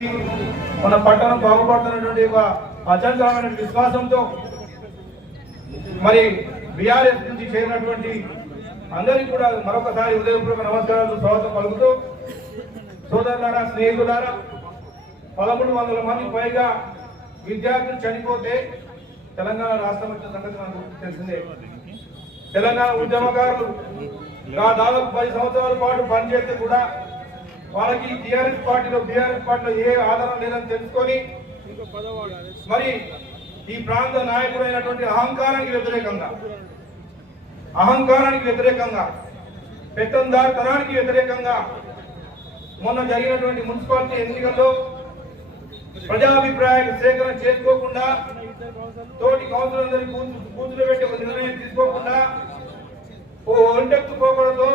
మన పట్టణం బాగుపడుతున్నటువంటి ఒక అచంచలమైన విశ్వాసంతో మరి బీఆర్ఎస్ నుంచి చేరినటువంటి అందరికీ కూడా మరొకసారి ఉదయపూర్వక నమస్కారాలు స్వాగతం పలుకుతూ, సోదరులారా, స్నేహితులారా, 1300 మంది పైగా విద్యార్థులు చనిపోతే తెలంగాణ రాష్ట్రం వచ్చిన సంగతి మనకు తెలిసిందే. తెలంగాణ ఉద్యమకారులు దాదాపు 10 సంవత్సరాల పాటు పనిచేస్తే కూడా వాళ్ళకి బీఆర్ఎస్ పార్టీలో ఏ ఆధారం లేదని తెలుసుకొని మరి ఈ ప్రాంత నాయకుడైనటువంటి అహంకారానికి వ్యతిరేకంగా పెత్తందారితనానికి వ్యతిరేకంగా మొన్న జరిగినటువంటి మున్సిపాలిటీ ఎన్నికల్లో ప్రజాభిప్రాయ సేకరణ చేసుకోకుండా, తోటి కౌన్సిలర్లందరినీ కూతురు పెట్టి ఒక నిర్ణయం తీసుకోకుండా, ఓ ఒంటెత్తుకోకూడదు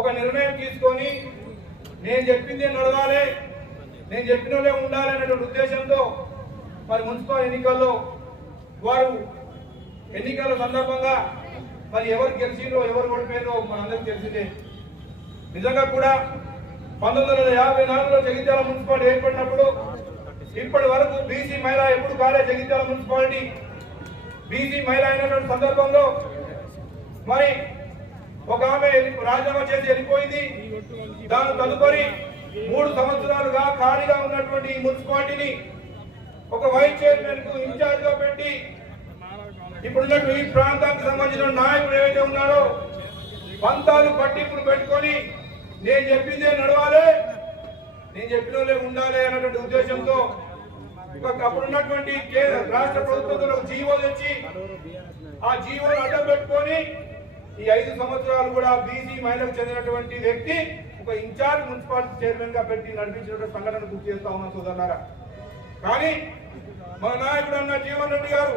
ఒక నిర్ణయం తీసుకొని నేను చెప్పిందే నడవాలి, నేను చెప్పినోళ్ళే ఉండాలి అనేటువంటి ఉద్దేశంతో మరి మున్సిపల్ ఎన్నికల్లో వారు ఎన్నికల సందర్భంగా మరి ఎవరు గెలిచిందో ఎవరు ఓడిపోయిందో మనందరికీ తెలిసిందే. నిజంగా కూడా 1954లో జగిత్యాల మున్సిపాలిటీ ఏర్పడినప్పుడు ఇప్పటి వరకు బీసీ మహిళ ఎప్పుడు కాలే. జగిత్యాల మున్సిపాలిటీ బీసీ మహిళ అయినటువంటి సందర్భంలో మరి ఒక ఆమె రాజీనామా చేసి వెళ్ళిపోయింది. దాని తదుపరి 3 సంవత్సరాలుగా ఖాళీగా ఉన్నటువంటి ఈ మున్సిపాలిటీని ఒక వైస్ చైర్మన్ కు ఇన్ఛార్జ్ గా పెట్టి ఇప్పుడున్నట్టు ఈ ప్రాంతానికి సంబంధించిన నాయకుడు ఏవైతే ఉన్నారో పంతాలు పట్టింపులు పెట్టుకొని నేను చెప్పిందే నడవాలి, నేను చెప్పినోళ్ళే ఉండాలి అన్నటువంటి ఉద్దేశంతో అప్పుడున్నటువంటి రాష్ట్ర ప్రభుత్వంలో జీవో తెచ్చి ఆ జీవోను అడ్డం పెట్టుకొని ఈ 5 సంవత్సరాలు కూడా బీసీ మహిళకు చెందినటువంటి వ్యక్తి ఒక ఇన్ఛార్జ్ మున్సిపాలిటీ చైర్మన్ గా పెట్టి నడిపించినటువంటి సంఘటన గుర్తు చేస్తా ఉన్నాం సోదరులారా. కానీ మన నాయకుడు అన్న జీవన్ రెడ్డి గారు,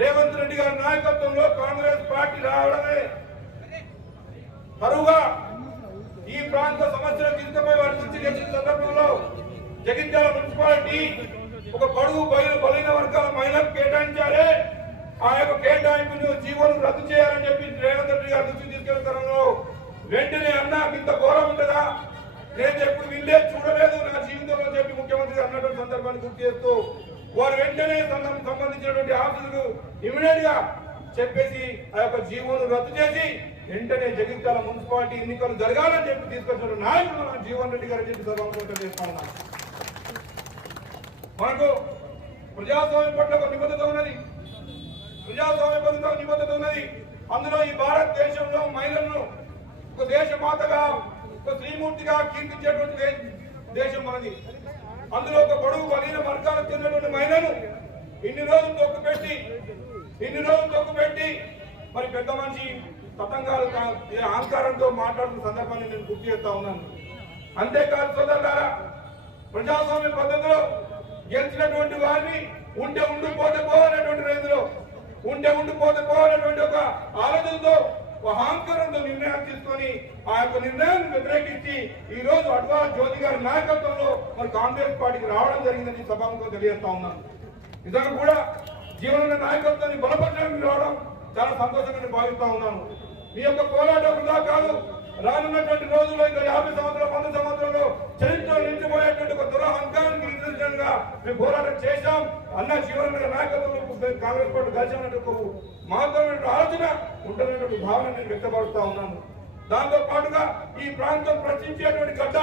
రేవంత్ రెడ్డి గారి నాయకత్వంలో కాంగ్రెస్ పార్టీ రావడమే తరువుగా ఈ ప్రాంత సమస్యలు తీసుకుపోయి వారి నుంచి చేసిన సందర్భంలో జగిత్యాల మున్సిపాలిటీ ఒక బడుగు బలైన వర్గాల మహిళలకు కేటాయించాలి, ఆ యొక్క కేటాయింపును జీవోను రద్దు చేయాలని చెప్పి రేవంత్ రెడ్డి గారి దృష్టి తీసుకెళ్లిన తరంలో వెంటనే అన్నా ఇంత ఘోరం ఉంటుందా, నేను ఎప్పుడు వినలేదు చూడలేదు నా జీవితంలో చెప్పి ముఖ్యమంత్రి అన్నటువంటి సందర్భాన్ని గుర్తు చేస్తూ వారు వెంటనే సంబంధించినటువంటి ఆఫీసులు ఇమీడియట్ గా చెప్పేసి ఆ యొక్క జీవోను రద్దు చేసి వెంటనే జగిత్యాల మున్సిపాలిటీ ఎన్నికలు జరగాలని చెప్పి తీసుకొచ్చిన నాయకులు మన జీవన్ రెడ్డి గారు చెప్పి సభాముఖంగా చేస్తా ఉన్నారు. మనకు ప్రజాస్వామ్యం పట్ల ఒక నిబద్ధత ఉన్నది, అందులో ఈ భారతదేశంలో మహిళలను ఒక దేశ మాతగా, ఒక శ్రీమూర్తిగా కీర్తించేటువంటి దేశం మనది. అందులో ఒక పొడుగు బలైన వర్గాలకు చెందినటువంటి మహిళను ఇన్ని రోజులు తొక్కుపెట్టి మరి పెద్ద మనిషి తతంగాలు అహంకారంతో మాట్లాడుతున్న సందర్భాన్ని నేను గుర్తు చేస్తా ఉన్నాను. అంతేకాదు సోదరులారా, ప్రజాస్వామ్య పద్ధతిలో గెలిచినటువంటి వారిని ఉండిపోతే పోనటువంటి రైతులు ఉండిపోతే పోనటువంటి ఒక ఆలోచనతో అహంకారంతో నిర్ణయాలు తీసుకొని ఆ యొక్క నిర్ణయాన్ని వ్యతిరేకించి ఈ రోజు అడ్వాల్ జ్యోతి గారి నాయకత్వంలో మరి కాంగ్రెస్ పార్టీకి రావడం జరిగిందని సభాముఖంగా తెలియజేస్తా ఉన్నాను. నిజంగా కూడా జీవన నాయకత్వాన్ని బలపరచడానికి రావడం చాలా సంతోషంగా భావిస్తా ఉన్నాను. మీ యొక్క పోరాటం వృధా కాదు. రానున్నటువంటి రోజుల్లో ఇంకా 50 సంవత్సరాలు 100 సంవత్సరాలు చరిత్రలో నిలిచిపోయేటువంటి ఒక దురహంకారానికి నిదర్శనంగా మేము పోరాటం చేశాం. అన్న జీవన నాయకత్వంలో కాంగ్రెస్ పార్టీ కలిసినటువంటి మహత్తరమైన ఆలోచన ఉంటున్నటువంటి భావన నేను వ్యక్తపరుస్తా ఉన్నాను. దాంతో పాటుగా ఈ ప్రాంతం ప్రశ్నించేటువంటి గడ్డ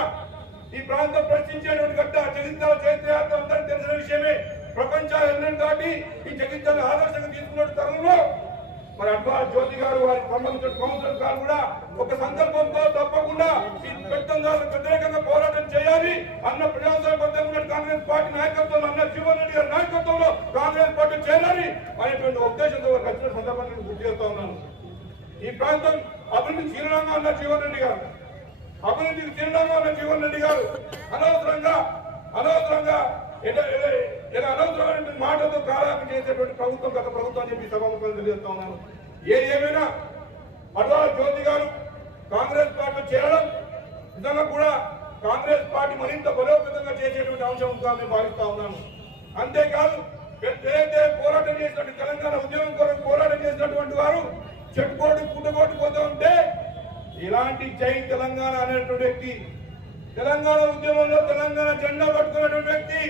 జగిత్యాల చైత్రయాత్ర అందరికీ తెలిసిన విషయమే. ప్రపంచాన్ని దాటి ఈ జగిత్యాల ఆదర్శంగా తీసుకున్న తరంలో మరి అడ్వాల్ జ్యోతి గారు వారికి సంబంధించిన కౌన్సిలర్ గారు కూడా ఒక సంకల్పంతో తప్పకుండా ఈ పెత్తందారులకు వ్యతిరేకంగా పోరాటం చేయాలి అన్న ప్రజాస్వామ్య కాంగ్రెస్ పార్టీ నాయకత్వంలో అన్న జీవన్ రెడ్డి గారి నాయకత్వంలో కాంగ్రెస్ పార్టీ చేయాలి అనేటువంటి ఉద్దేశంతో వారికి వచ్చిన సందర్భాన్ని గుర్తు చేస్తా ఉన్నాను. ఈ ప్రాంతం అభివృద్ధి చిరునామా అన్న జీవన్ రెడ్డి గారు, అనవసరంగా అనవసరమైన మాటలతో కాలాపి చేసేటువంటి ప్రభుత్వం గత ప్రభుత్వం చెప్పి సభాముఖంగా తెలియజేస్తా ఉన్నాను. ఏమైనా అడ్వాల్ జ్యోతి గారు కాంగ్రెస్ పార్టీలో చేరడం నిజంగా కూడా కాంగ్రెస్ పార్టీ మరింత బలోపేతంగా చేసేటువంటి అంశంగా నేను భావిస్తా ఉన్నాను. అంతేకాదు ఏదైతే పోరాటం చేసినట్టు తెలంగాణ ఉద్యమం కొరకు పోరాటం చేసినటువంటి వారు చెప్పుకోటి పుట్టుకోటి పోతూ ఉంటే ఇలాంటి జై తెలంగాణ అనేటువంటి వ్యక్తి తెలంగాణ ఉద్యమంలో తెలంగాణ జెండా పట్టుకున్నటువంటి వ్యక్తి,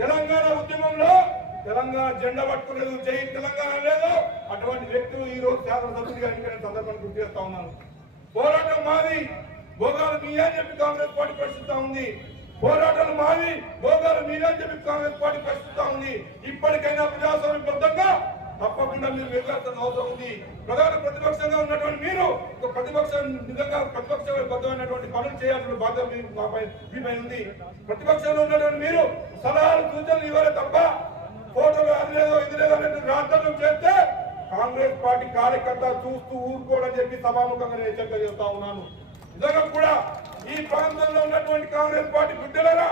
తెలంగాణ ఉద్యమంలో తెలంగాణ జెండా పట్టుకునేది జై తెలంగాణ లేదు. అటువంటి వ్యక్తులు ఈ రోజు శాసనసభ్యుడిగా ఎన్నికైన సందర్భాన్ని గుర్తు చేస్తా ఉన్నాను. పోరాటం మాది, భోగాలు మీ అని చెప్పి కాంగ్రెస్ పార్టీ ప్రశ్నిస్తా ఉంది. పోరాటాలు మావి, భోగాలు మీరే అని చెప్పి కాంగ్రెస్ పార్టీ ప్రశ్నిస్తా ఉంది. ఇప్పటికైనా ప్రజాస్వామ్యబద్ధంగా తప్పకుండా మీరు వెళ్ళాల్సిన అవసరం ఉంది. ప్రధాన ప్రతిపక్షంగా ఉన్నటువంటి మీరు ఒక ప్రతిపక్షం నిజంగా ప్రతిపక్షబద్ధమైనటువంటి పనులు చేయాల్సిన బాధ్యత మీపై ఉంది. ప్రతిపక్షంలో ఉన్నటువంటి మీరు సలహాలు సూచనలు ఇవ్వాలి తప్ప ఫోటోలు అది లేదో ఇది లేదో అనేది రాష్ట్రం చేస్తే కాంగ్రెస్ పార్టీ కార్యకర్త చూస్తూ ఊరుకోవడం చెప్పి సభాముఖంగా నేను హెచ్చరిక చేస్తా ఉన్నాను. నిజంగా కూడా ఈ ప్రాంతంలో ఉన్నటువంటి కాంగ్రెస్ పార్టీ బిడ్డలరా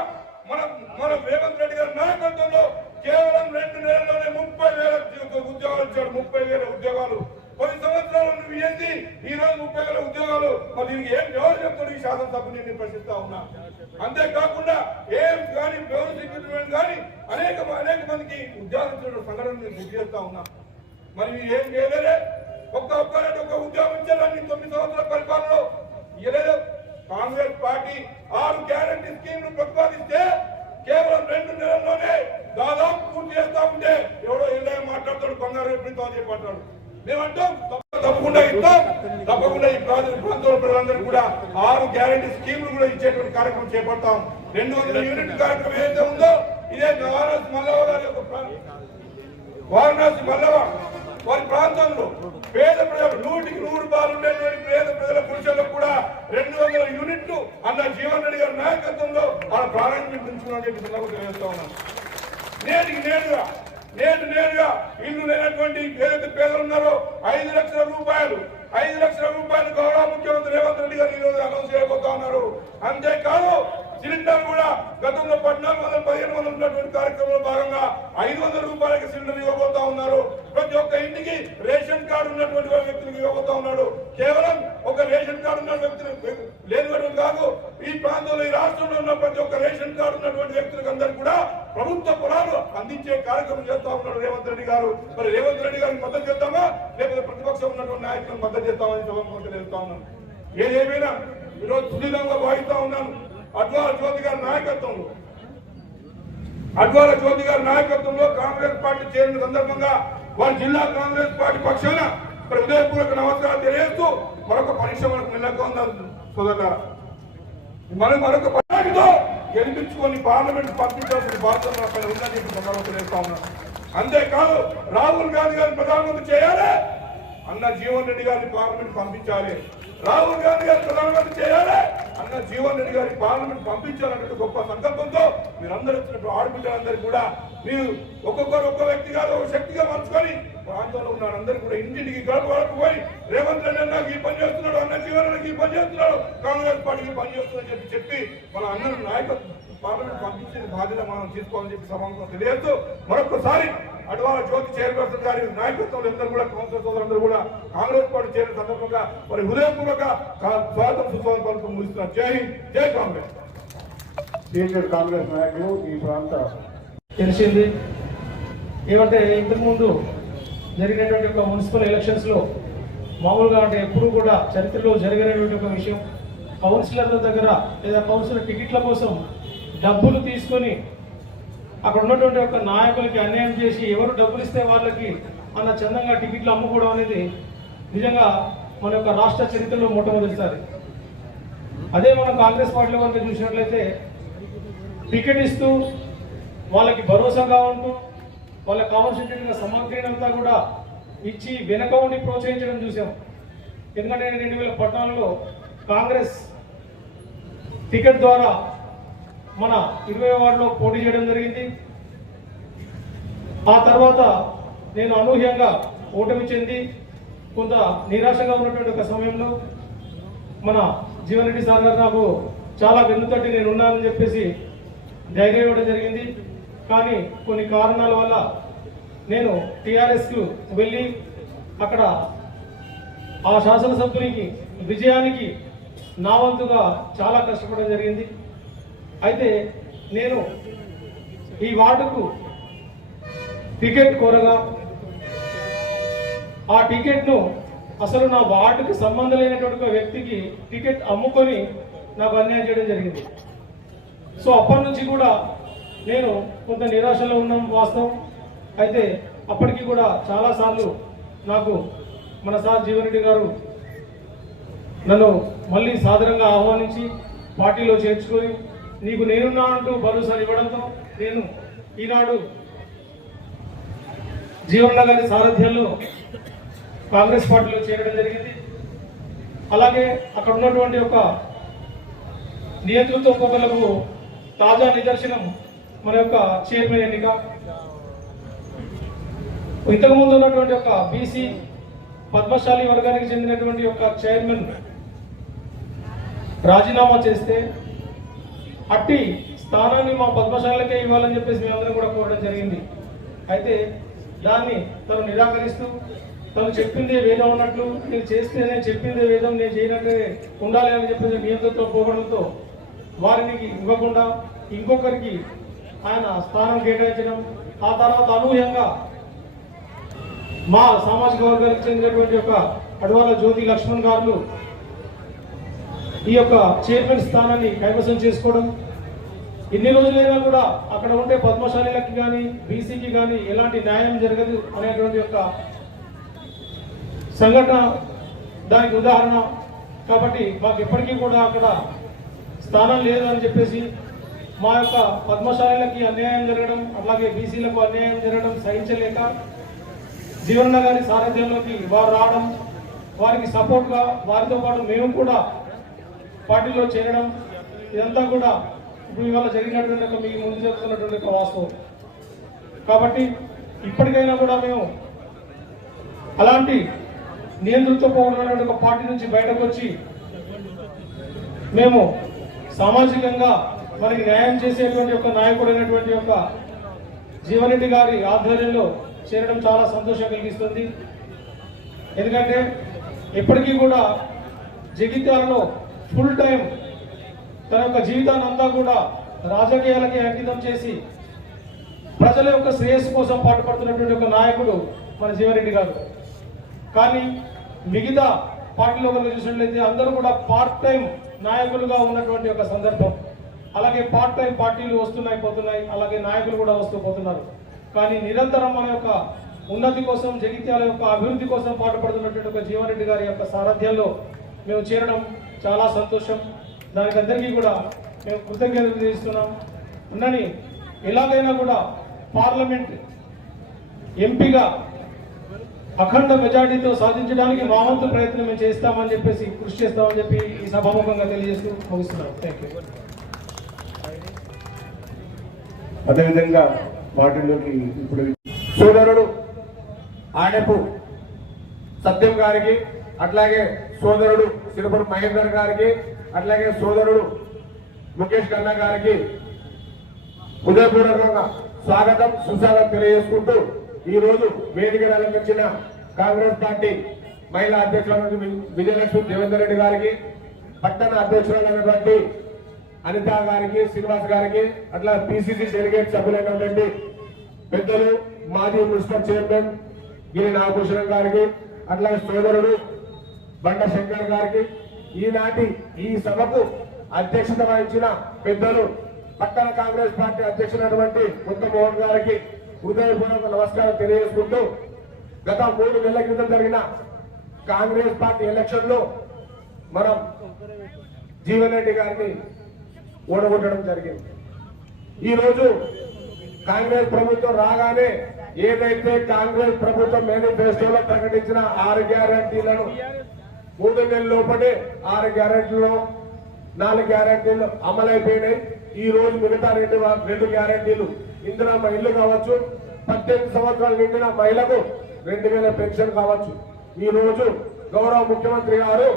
మన రేవంత్ రెడ్డి గారి నాయకత్వంలో కేవలం 2 నెలల్లోనే 30,000 ఉద్యోగాలు ఇచ్చాడు. 30,000 ఉద్యోగాలు. 10 సంవత్సరాలు నువ్వు ఏంటి ఈ రోజు 30,000 ఉద్యోగాలు? మరి దీనికి ఏం జవాబు చెప్తాడు ఈ శాసనసభ్యుని నేను ప్రశ్నిస్తా ఉన్నా. అంతేకాకుండా ఎయిమ్స్ కానీ బెవరేజ్ రిక్రూట్మెంట్ కానీ అనేక మందికి ఉద్యోగాలు ఇచ్చిన సంఘటన నేను గుర్తు చేస్తా ఉన్నా. మరి మీరు ఏం చేయలేరే? ఒక్క ఉద్యోగం ఇచ్చారని 9 సంవత్సరాల పరిపాలనలో ఇవ్వలేదు. కాంగ్రెస్ పార్టీ 6 గ్యారంటీ స్కీమ్లు ప్రతిపాదిస్తే కేవలం 2 నెలల్లోనే దాదాపు పూర్తి చేస్తా ఉంటే ఎవడో ఇలా మాట్లాడతాడు, బంగారు ఎప్పుడు అని చెప్పాడు. మేమంటాం తప్పకుండా ఇస్తాం, తప్పకుండా ఈ ప్రాంతంలో ప్రజలందరూ కూడా 6 గ్యారంటీ స్కీమ్లు కూడా ఇచ్చేటువంటి కార్యక్రమం చేపడతాం. 200 యూనిట్ కార్యక్రమం ఏదైతే ఉందో ఇదే వారణాసి మల్లవ గారి వారణాసి మల్లవ వారి ప్రాంతంలో పేద ప్రజలు 100కి 100 బాలు ఉండేటువంటి పేద ప్రజల పురుషులకు కూడా 200 యూనిట్లు అన్న జీవన్ రెడ్డి గారి నాయకత్వంలో వాళ్ళ ప్రారంభించుకున్నామని చెప్పి తెలియజేస్తా ఉన్నాను. నేరుగా ఇల్లు లేనటువంటి ఏదైతే పేదలు ఉన్నారో 5 లక్షల రూపాయలు గౌరవ ముఖ్యమంత్రి రేవంత్ రెడ్డి గారు ఈ రోజు అనౌన్స్ చేయబోతా ఉన్నారు. అంతేకాదు సిలిండర్ కూడా గతంలో 1400-1500 ఉన్నటువంటి కార్యక్రమంలో భాగంగా 500 రూపాయలకి సిలిండర్ ఇవ్వబోతా ఉన్నారు. ప్రతి ఒక్క ఇంటికి రేషన్ కార్డు ఉన్నటువంటి వ్యక్తులకు ఇవ్వబోతా ఉన్నాడు. కేవలం ఒక రేషన్ కార్డు ఉన్న వ్యక్తులు లేనటువంటి కాదు, ఈ ప్రాంతంలో ఈ రాష్ట్రంలో ఉన్న ప్రతి ఒక్క రేషన్ కార్డు ఉన్నటువంటి వ్యక్తులకు అందరికీ కూడా ప్రభుత్వ పొలాలు అందించే కార్యక్రమం చేస్తా ఉన్నాడు రేవంత్ రెడ్డి గారు. మరి రేవంత్ రెడ్డి గారికి మద్దతు చేద్దామా లేకపోతే ప్రతిపక్షం ఉన్నటువంటి నాయకులకు మద్దతు చేస్తామని సభకు తెలియజేస్తా ఉన్నాను. ఏదేమైనా ఈరోజు సుదీర్ఘంగా భావిస్తా ఉన్నాను. అద్వాల జ్యోతి గారి నాయకత్వంలో కాంగ్రెస్ పార్టీ చేరిన సందర్భంగా వారి జిల్లా కాంగ్రెస్ పార్టీ పక్షాన హృదయపూర్వక నమస్కారం తెలియజేస్తూ మరొక పరీక్ష మనకు నిలక ఉందని సోదరులారా, మనం మరొక పరీక్షతో గెలిపించుకొని పార్లమెంట్ పంపించాల్సిన బాధ్యత ఉందని చెప్పి సందర్భంగా తెలియజేస్తా ఉన్నాను. అంతేకాదు రాహుల్ గాంధీ గారిని ప్రధానమంత్రి చేయాలి, అన్న జీవన్ రెడ్డి గారిని పార్లమెంట్ పంపించాలి. రాహుల్ గాంధీ గారు ప్రధానమంత్రి చేయాలి, అన్న జీవన్ రెడ్డి గారిని పార్లమెంట్ పంపించాలనే గొప్ప సంకల్పంతో మీరందరూ వచ్చినప్పుడు ఆడబిడ్డలందరూ కూడా మీరు ఒక్కొక్కరు ఒక్క వ్యక్తి కాదు ఒక శక్తిగా మార్చుకొని ప్రాంతంలో ఉన్న అందరూ కూడా ఇంటింటికి గడప వరకు పోయి రేవంత్ రెడ్డి అన్నకి ఈ పని చేస్తున్నాడు, అన్న జీవన్ రెడ్డికి ఈ పని చేస్తున్నాడు, కాంగ్రెస్ పార్టీకి పని చేస్తున్నాడని చెప్పి మన అందరూ నాయకత్వం పార్లమెంట్ పంపించిన బాధ్యత మనం తీసుకోవాలని చెప్పి సభలో తెలియజేస్తూ మరొకసారి అడ్వాల జ్యోతి చైర్పర్సన్ గారి నాయకత్వంలో అందరూ కూడా కౌన్సిలర్ సోదరులందరూ కూడా కాంగ్రెస్ పార్టీ చేరిన సందర్భంగా మరి హృదయపూర్వక స్వాగతం సుస్వాగతం పలుకు ముగిస్తున్నారు. జై హింద్, జై కాంగ్రెస్. సీనియర్ కాంగ్రెస్ నాయకులు ఈ ప్రాంత తెలిసింది ఏమంటే ఇంతకుముందు జరిగినటువంటి ఒక మున్సిపల్ ఎలక్షన్స్ లో మామూలుగా అంటే ఎప్పుడు కూడా చరిత్రలో జరిగినటువంటి ఒక విషయం, కౌన్సిలర్ల దగ్గర లేదా కౌన్సిలర్ టికెట్ల కోసం డబ్బులు తీసుకొని అక్కడ ఉన్నటువంటి ఒక నాయకులకి అన్యాయం చేసి ఎవరు డబ్బులు ఇస్తే వాళ్ళకి అన్న చందంగా టికెట్లు అమ్ముకోవడం అనేది నిజంగా మన యొక్క రాష్ట్ర చరిత్రలో మొట్టమొదటిసారి. అదే మనం కాంగ్రెస్ పార్టీలో కనుక చూసినట్లయితే టికెట్ ఇస్తూ వాళ్ళకి భరోసాగా ఉంటూ వాళ్ళకి కావాల్సినటువంటి సామాగ్రిని అంతా కూడా ఇచ్చి వెనక ఉండి ప్రోత్సహించడం చూసాం. ఎందుకంటే 2014లో కాంగ్రెస్ టికెట్ ద్వారా మన 20వ వార్డులో పోటీ చేయడం జరిగింది. ఆ తర్వాత నేను అనూహ్యంగా ఓటమి చెంది కొంత నిరాశగా ఉన్నటువంటి ఒక సమయంలో మన జీవన్ రెడ్డి సార్ గారు నాకు చాలా వెన్నుతట్టి నేను ఉన్నానని చెప్పేసి ధైర్యం ఇవ్వడం జరిగింది. కానీ కొన్ని కారణాల వల్ల నేను టీఆర్ఎస్కు వెళ్ళి అక్కడ ఆ శాసనసభ్యునికి విజయానికి నా వంతుగా చాలా కష్టపడడం జరిగింది. అయితే నేను ఈ వార్డుకు టికెట్ కోరగా ఆ టికెట్ను అసలు నా వార్డుకి సంబంధం లేనటువంటి ఒక వ్యక్తికి టికెట్ అమ్ముకొని నాకు అన్యాయం చేయడం జరిగింది. సో అప్పటి నుంచి కూడా నేను కొంత నిరాశలో ఉన్నాం వాస్తవం. అయితే అప్పటికి కూడా చాలాసార్లు నాకు మన సార్ జీవన్ రెడ్డి గారు నన్ను మళ్ళీ సాదరంగా ఆహ్వానించి పార్టీలో చేర్చుకొని నీకు నేనున్నా అంటూ భరోసా ఇవ్వడంతో నేను ఈనాడు జీవన్ గారి సారథ్యంలో కాంగ్రెస్ పార్టీలో చేరడం జరిగింది. అలాగే అక్కడ ఉన్నటువంటి ఒక నియంతృత్వ పోకలకు తాజా నిదర్శనం మన యొక్క చైర్మన్ ఎన్నిక. ఇంతకుముందు ఉన్నటువంటి ఒక బీసీ పద్మశాలి వర్గానికి చెందినటువంటి ఒక చైర్మన్ రాజీనామా చేస్తే అట్టి స్థానాన్ని మా పద్మశాలకే ఇవ్వాలని చెప్పేసి మేమందరం కూడా కోరడం జరిగింది. అయితే దాన్ని తను నిరాకరిస్తూ తను చెప్పిందే వేదం ఉన్నట్లు నేను చేస్తేనే చెప్పిందే వేదం నేను చేయనట్లే ఉండాలి అని చెప్పేసి నియంత్రణతో పోవడంతో వారిని ఇవ్వకుండా ఇంకొకరికి ఆయన స్థానం కేటాయించడం, ఆ తర్వాత అనూహ్యంగా మా సామాజిక వర్గానికి చెందినటువంటి ఒక అడవాల జ్యోతి లక్ష్మణ్ గారు ఈ యొక్క చైర్మన్ స్థానాన్ని కైవసం చేసుకోవడం, ఇన్ని రోజులైనా కూడా అక్కడ ఉంటే పద్మశాలిలకి కానీ బీసీకి కానీ ఎలాంటి న్యాయం జరగదు అనేటువంటి యొక్క సంఘటన దానికి ఉదాహరణ. కాబట్టి మాకు ఎప్పటికీ కూడా అక్కడ స్థానం లేదు అని చెప్పేసి మా యొక్క పద్మశాలిలకి అన్యాయం జరగడం, అలాగే బీసీలకు అన్యాయం జరగడం సహించలేక జీవన్ గారి సారథ్యంలోకి వారు రావడం, వారికి సపోర్ట్గా వారితో పాటు మేము కూడా పార్టీలో చేరడం, ఇదంతా కూడా ఇప్పుడు ఇవాళ జరిగినటువంటి మీకు ముందు చెప్తున్నటువంటి ఒక వాస్తవం. కాబట్టి ఇప్పటికైనా కూడా మేము అలాంటి నియంతృత్వపోవడం ఒక పార్టీ నుంచి బయటకు వచ్చి మేము సామాజికంగా మనకి న్యాయం చేసేటువంటి ఒక నాయకుడైనటువంటి ఒక జీవన్ రెడ్డి గారి ఆధ్వర్యంలో చేరడం చాలా సంతోషం కలిగిస్తుంది. ఎందుకంటే ఎప్పటికీ కూడా జగిత్యాలలో ఫుల్ టైం తన యొక్క జీవితాన్ని అంతా కూడా రాజకీయాలకి అంకితం చేసి ప్రజల యొక్క శ్రేయస్సు కోసం పాటుపడుతున్నటువంటి ఒక నాయకుడు మన జీవన్ రెడ్డి గారు. కానీ మిగతా పార్టీలో కనుక చూసినట్లయితే అందరూ కూడా పార్ట్ టైం నాయకులుగా ఉన్నటువంటి ఒక సందర్భం. అలాగే పార్ట్ టైం పార్టీలు వస్తున్నాయి పోతున్నాయి, అలాగే నాయకులు కూడా వస్తూ పోతున్నారు. కానీ నిరంతరం మన యొక్క ఉన్నతి కోసం, జగిత్యాల యొక్క అభివృద్ధి కోసం పాటుపడుతున్నటువంటి ఒక జీవన్ రెడ్డి గారి యొక్క సారథ్యంలో మేము చేరడం చాలా సంతోషం. దానికి అందరికీ కూడా మేము కృతజ్ఞతలు తెలియజేస్తున్నాం. ఉన్నని ఎలాగైనా కూడా పార్లమెంట్ ఎంపీగా అఖండ మెజార్టీతో సాధించడానికి మా వంతు ప్రయత్నం మేము చేస్తామని చెప్పేసి కృషి చేస్తామని చెప్పి ఈ సభాముఖంగా తెలియజేస్తూ ముగిస్తున్నాం. Thank you. అదేవిధంగా పార్టీలోకి ఇప్పుడు సోదరుడు ఆడపు సత్యం గారికి, అట్లాగే సోదరుడు సిరపురు మహేందర్ గారికి, అట్లాగే సోదరుడు ముఖేష్ ఖన్నా గారికి హృదయపూర్వకంగా స్వాగతం సుస్వాగతం తెలియజేసుకుంటూ ఈ రోజు వేదికను అలంకరించిన కాంగ్రెస్ పార్టీ మహిళా అధ్యక్షురాలు విజయలక్ష్మి దేవేందర్ రెడ్డి గారికి, పట్టణ అధ్యక్షురాలైనటువంటి అనిత గారికి, శ్రీనివాస్ గారికి, అట్లా పిసిసి డెలిగేట్ సభ్యులైనటువంటి పెద్దలు మాజీ మున్సిపల్ చైర్మన్ గిరి నాగభూషణం గారికి, అట్లాగే సోదరుడు బండ శంకర్ గారికి, ఈనాటి ఈ సభకు అధ్యక్షత వహించిన పెద్దలు పట్టణ కాంగ్రెస్ పార్టీ అధ్యక్షులైనటువంటి కొత్త మోహన్ గారికి హృదయపూర్వక నమస్కారం తెలియజేసుకుంటూ, గత 3 నెలల క్రితం జరిగిన కాంగ్రెస్ పార్టీ ఎలక్షన్ లో మనం జీవన్ రెడ్డి గారిని ఓడగొట్టడం జరిగింది. ఈ రోజు కాంగ్రెస్ ప్రభుత్వం రాగానే ఏదైతే కాంగ్రెస్ ప్రభుత్వం మేనిఫెస్టోలో ప్రకటించిన 6 గ్యారంటీలను 3 నెలల లోపలే 6 గ్యారంటీలు 4 గ్యారంటీలు అమలైపోయినాయి. ఈ రోజు మిగతా 2 గ్యారంటీలు ఇందిరమ్మ ఇల్లు కావచ్చు, 18 సంవత్సరాలు నిండిన మహిళకు 2000 పెన్షన్ కావచ్చు, ఈ రోజు గౌరవ ముఖ్యమంత్రి గారు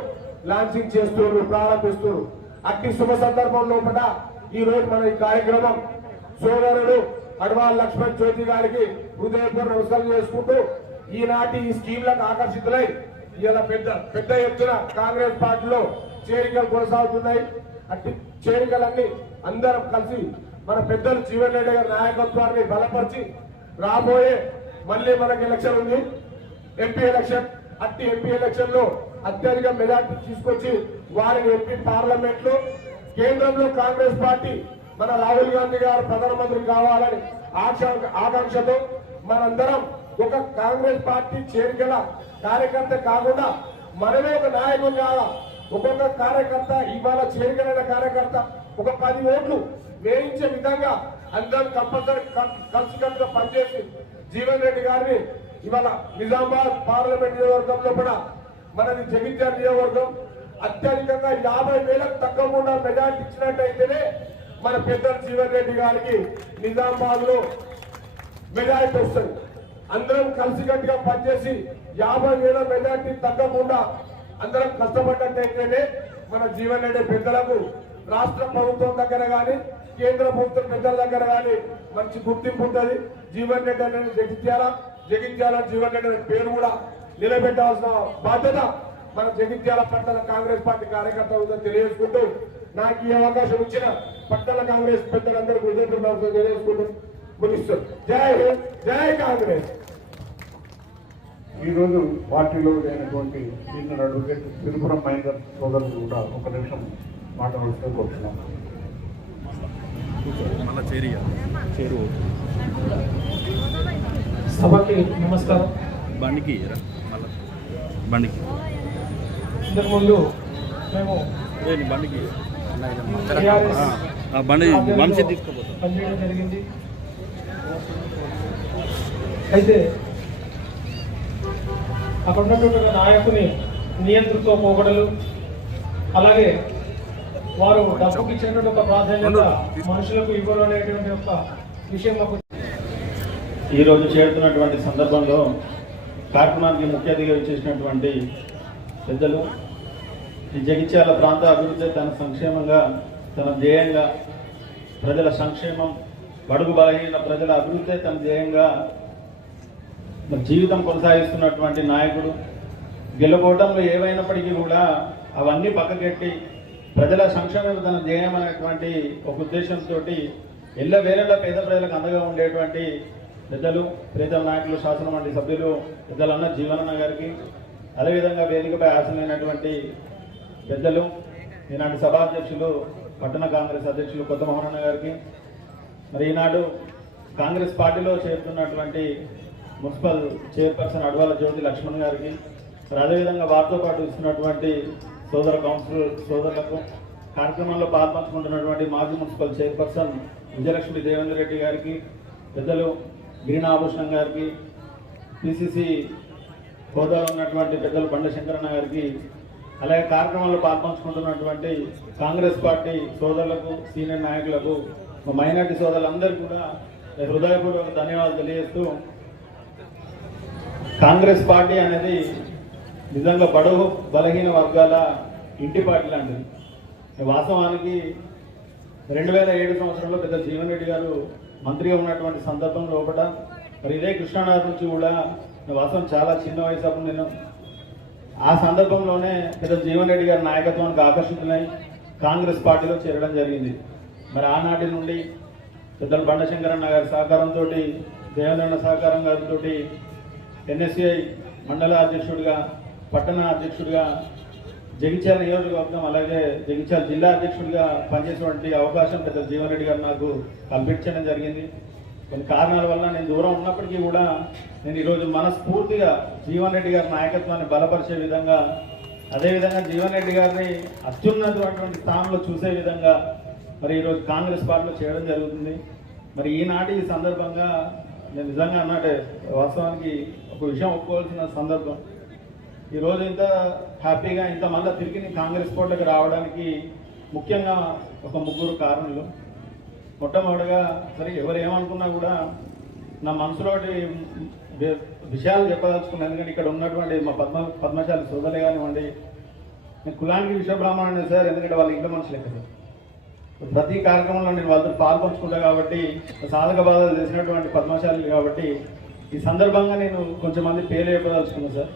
లాంచింగ్ చేస్తున్నారు, ప్రారంభిస్తున్నారు. అట్టి శుభ సందర్భం లోపల ఈ రోజు మన ఈ కార్యక్రమం సోదరుడు అడవాల లక్ష్మణ్ జ్యోతి గారికి హృదయపూర్వక నమస్కారం చేసుకుంటూ, ఈనాటి ఈ స్కీమ్లకు ఆకర్షితులై ఇలా పెద్ద ఎత్తున కాంగ్రెస్ పార్టీలో చేరికలు కొనసాగుతున్నాయి. అట్టి చేరికలన్నీ అందరం కలిసి మన పెద్దలు జీవన్ రెడ్డి గారి నాయకత్వాన్ని బలపరిచి రాబోయే మళ్ళీ మనకి ఎలక్షన్ ఉంది, ఎంపీ ఎలక్షన్. అట్టి ఎంపీ ఎలక్షన్ లో అత్యధిక మెజార్టీ తీసుకొచ్చి వారిని ఎంపీ పార్లమెంట్ లో కేంద్రంలో కాంగ్రెస్ పార్టీ మన రాహుల్ గాంధీ గారు ప్రధానమంత్రి కావాలని ఆకాంక్షతో మనందరం ఒక కాంగ్రెస్ పార్టీ చేరికల కార్యకర్త కాకుండా మనమే ఒక నాయకుడు కాగా ఒక్కొక్క కార్యకర్త ఇవాళ చేరికలైన కార్యకర్త ఒక 10 ఓట్లు వేయించే విధంగా అందరం కంపల్సరీ కలిసికట్టుగా పనిచేసి జీవన్ రెడ్డి గారిని ఇవాళ నిజామాబాద్ పార్లమెంట్ నియోజకవర్గంలో కూడా మనది జగిత్యాల నియోజకవర్గం అత్యధికంగా 50,000కు తగ్గకుండా మెజార్టీ ఇచ్చినట్టయితేనే మన పెద్దలు జీవన్ రెడ్డి గారికి నిజామాబాద్ లో మెజార్టీ వస్తుంది. అందరం కలిసికట్టుగా పనిచేసి 50,000 మెజార్టీ తగ్గకుండా అందరం కష్టపడ్డట్టయితేనే మన జీవన్ రెడ్డి పెద్దలకు రాష్ట్ర ప్రభుత్వం దగ్గర కానీ కేంద్ర ప్రభుత్వం పెద్దల దగ్గర కానీ మంచి గుర్తింపు ఉంటుంది. జీవన్ రెడ్డి అనేది జగిత్యాల జీవన్ రెడ్డి అనే పేరు కూడా నిలబెట్టాల్సిన బాధ్యత మన జగిత్యాల పట్టణ కాంగ్రెస్ పార్టీ కార్యకర్త ఉందని తెలియజేసుకుంటూ నాకు ఈ అవకాశం ఇచ్చిన పట్టణ కాంగ్రెస్ పెద్దలందరూ కృతజ్ఞతలు తెలియజేసుకుంటూ ముగిస్తారు. జై హింద్, జై కాంగ్రెస్. ఈరోజు పార్టీలో అయినటువంటి సీనియర్ అడ్వకేట్ తిరుపురం మహేందర్ సోదరులు కూడా ఒక నిమిషం మాట్లాడుతూ కోరుతున్నాం. సభకి నమస్కారం. బండికి ఇంతకుముందు మేము బండికి పనిచేయడం జరిగింది. అయితే అక్కడ ఉన్నటువంటి నాయకుని నియంత్రణతో పోగడలు, అలాగే వారు డబ్బుకి ఇచ్చినటువంటి ఒక ప్రాధాన్యత మనుషులకు ఇవ్వరు అనేటువంటి ఒక విషయం మాకు ఈరోజు చేరుతున్నటువంటి సందర్భంలో కార్యక్రమానికి ముఖ్య అతిథిగా ఇచ్చేసినటువంటి పెద్దలు, ఈ జగిత్యాల ప్రాంత అభివృద్ధి తన సంక్షేమంగా, తన ధ్యేయంగా, ప్రజల సంక్షేమం, బడుగు బలహీన ప్రజల అభివృద్ధి తన ధ్యేయంగా జీవితం కొనసాగిస్తున్నటువంటి నాయకుడు. గెలుపోవడంలో ఏవైనప్పటికీ కూడా అవన్నీ పక్కకెట్టి ప్రజల సంక్షేమం తన ధ్యేయం అనేటువంటి ఒక ఉద్దేశంతో ఎల్లవేళలా పేద ప్రజలకు అండగా ఉండేటువంటి పెద్దలు, ప్రీతం నాయకులు, శాసనమండలి సభ్యులు పెద్దలన్న జీవనన్న గారికి, అదేవిధంగా వేదికపై ఆసనైనటువంటి పెద్దలు, ఈనాటి సభాధ్యక్షులు పట్టణ కాంగ్రెస్ అధ్యక్షులు కొత్త మోహనన్న గారికి, మరి ఈనాడు కాంగ్రెస్ పార్టీలో చేరుతున్నటువంటి మున్సిపల్ చైర్పర్సన్ అడవాల జ్యోతి లక్ష్మణ్ గారికి, మరి అదేవిధంగా వారితో పాటు ఇస్తున్నటువంటి సోదర కౌన్సిలర్ సోదరులకు, కార్యక్రమంలో పాల్పంచుకుంటున్నటువంటి మాజీ మున్సిపల్ చైర్పర్సన్ విజయలక్ష్మి దేవేందర్ రెడ్డి గారికి, పెద్దలు గిరినాభూషణం గారికి, పిసిసి హోదాలో ఉన్నటువంటి పెద్దలు బండ శంకరన్న గారికి, అలాగే కార్యక్రమంలో పాల్పంచుకుంటున్నటువంటి కాంగ్రెస్ పార్టీ సోదరులకు, సీనియర్ నాయకులకు, మైనార్టీ సోదరులందరికీ కూడా హృదయపూర్వక ధన్యవాదాలు తెలియజేస్తూ, కాంగ్రెస్ పార్టీ అనేది నిజంగా బడుగు బలహీన వర్గాల ఇంటి పార్టీ లాంటిది. వాస్తవానికి 2007 సంవత్సరంలో పెద్ద జీవన్ రెడ్డి గారు మంత్రిగా ఉన్నటువంటి సందర్భం లోపల మరి ఇదే కృష్ణానగర్ నుంచి కూడా వాస్తవం చాలా చిన్న వయసు అప్పుడు నేను ఆ సందర్భంలోనే పెద్ద జీవన్ రెడ్డి గారి నాయకత్వానికి ఆకర్షితులై కాంగ్రెస్ పార్టీలో చేరడం జరిగింది. మరి ఆనాటి నుండి పెద్దలు బండశంకరన్న గారి సహకారంతో, దేవేంద్రన్న సహకారం గారితో ఎన్ఎస్సిఐ మండల అధ్యక్షుడిగా, పట్టణ అధ్యక్షుడిగా, జగిత్యాల నియోజకవర్గం అలాగే జగిత్యాల జిల్లా అధ్యక్షుడిగా పనిచేసేటువంటి అవకాశం పెద్ద జీవన్ రెడ్డి గారు నాకు కల్పించడం జరిగింది. కొన్ని కారణాల వల్ల నేను దూరం ఉన్నప్పటికీ కూడా నేను ఈరోజు మనస్ఫూర్తిగా జీవన్ రెడ్డి గారి నాయకత్వాన్ని బలపరిచే విధంగా, అదేవిధంగా జీవన్ రెడ్డి గారిని అత్యున్నతమైనటువంటి స్థానంలో చూసే విధంగా మరి ఈరోజు కాంగ్రెస్ పార్టీలో చేయడం జరుగుతుంది. మరి ఈనాటి ఈ సందర్భంగా నేను నిజంగా అన్నట్టే వాస్తవానికి ఒక విషయం ఒప్పుకోవాల్సిన సందర్భం. ఈరోజు ఇంత హ్యాపీగా ఇంతమంది తిరిగి కాంగ్రెస్ పార్టీకి రావడానికి ముఖ్యంగా ఒక 3 కారణాలు. మొట్టమొదటిగా సరే ఎవరు ఏమనుకున్నా కూడా నా మనసులో విషయాలు చెప్పదలుచుకున్నాను. ఎందుకంటే ఇక్కడ ఉన్నటువంటి మా పద్మశాలి సోదరులే కానివ్వండి, నేను కులానికి విశ్వబ్రాహ్మణుడు సార్, ఎందుకంటే వాళ్ళ ఇంట్లో మనుషులు ఎక్కడ ప్రతి కార్యక్రమంలో నేను వాళ్ళతో పాల్పంచుకుంటా కాబట్టి, సాధక బాధలు చేసినటువంటి పద్మశాలి కాబట్టి ఈ సందర్భంగా నేను కొంచెం మంది పేర్లు చెప్పదలుచుకున్నాను సార్.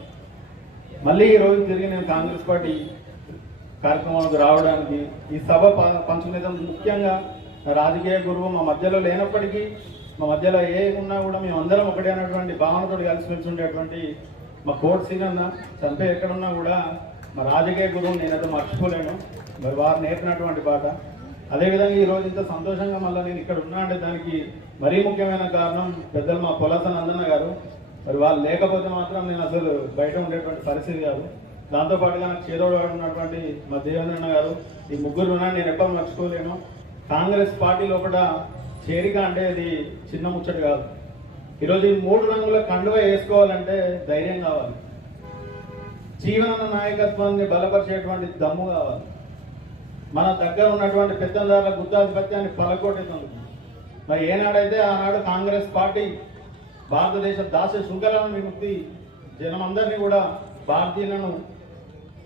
మళ్ళీ ఈరోజు తిరిగి నేను కాంగ్రెస్ పార్టీ కార్యక్రమాలకు రావడానికి ఈ సభ పంచుకునేది ముఖ్యంగా రాజకీయ గురువు మా మధ్యలో లేనప్పటికీ, మా మధ్యలో ఏ ఉన్నా కూడా మేమందరం ఒకటే అనేటువంటి భావనతో కలిసి వెళ్తుండేటువంటి మా కోర్టు సీనన్న చంపే ఎక్కడున్నా కూడా మా రాజకీయ గురువు నేనైతే మర్చిపోలేను. మరి వారు నేర్పినటువంటి బాట అదేవిధంగా ఈరోజు ఇంత సంతోషంగా మళ్ళీ నేను ఇక్కడ ఉన్నా అంటే దానికి మరీ ముఖ్యమైన కారణం పెద్దలు మా పొలాసన్ అందన్న గారు. మరి వాళ్ళు లేకపోతే మాత్రం నేను అసలు బయట ఉండేటువంటి పరిస్థితి కాదు. దాంతోపాటుగా నాకు చేదోడు ఉన్నటువంటి మా దేవేంద్రన్న గారు, ఈ ముగ్గురు ఉన్నాను నేను ఎప్పుడు మర్చిపోలేను. కాంగ్రెస్ పార్టీ లోపల చేరిక అంటే ఇది చిన్న ముచ్చట కాదు. ఈరోజు ఈ 3 రంగుల కండువ వేసుకోవాలంటే ధైర్యం కావాలి, జీవన నాయకత్వాన్ని బలపరిచేటువంటి దమ్ము కావాలి, మన దగ్గర ఉన్నటువంటి పెద్దందారుల గుత్తాధిపత్యాన్ని పలకొట్టేందుకు. మరి ఏనాడైతే ఆనాడు కాంగ్రెస్ పార్టీ భారతదేశ దాస్య శృంఖలను విముక్తి జనమందరినీ కూడా భారతీయులను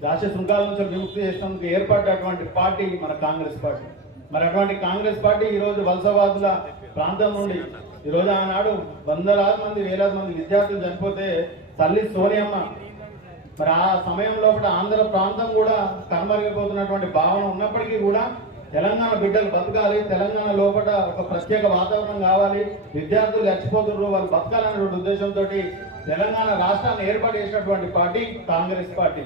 దాస్య శృంఖాల నుంచి విముక్తి చేసినందుకు ఏర్పడ్డటువంటి పార్టీ మన కాంగ్రెస్ పార్టీ. మరి అటువంటి కాంగ్రెస్ పార్టీ ఈరోజు వలసవాదుల ప్రాంతం నుండి ఈరోజు ఆనాడు వందలాది మంది వేలాది మంది విద్యార్థులు చనిపోతే తల్లి సోనియమ్మ మరి ఆ సమయంలో ఆంధ్ర ప్రాంతం కూడా కనుమరుగైపోతున్నటువంటి భావన ఉన్నప్పటికీ కూడా తెలంగాణ బిడ్డలు బతకాలి, తెలంగాణ లోపల ఒక ప్రత్యేక వాతావరణం కావాలి, విద్యార్థులు చచ్చిపోతున్నారు వాళ్ళు బతకాలనేటువంటి ఉద్దేశంతో తెలంగాణ రాష్ట్రాన్ని ఏర్పాటు చేసినటువంటి పార్టీ కాంగ్రెస్ పార్టీ.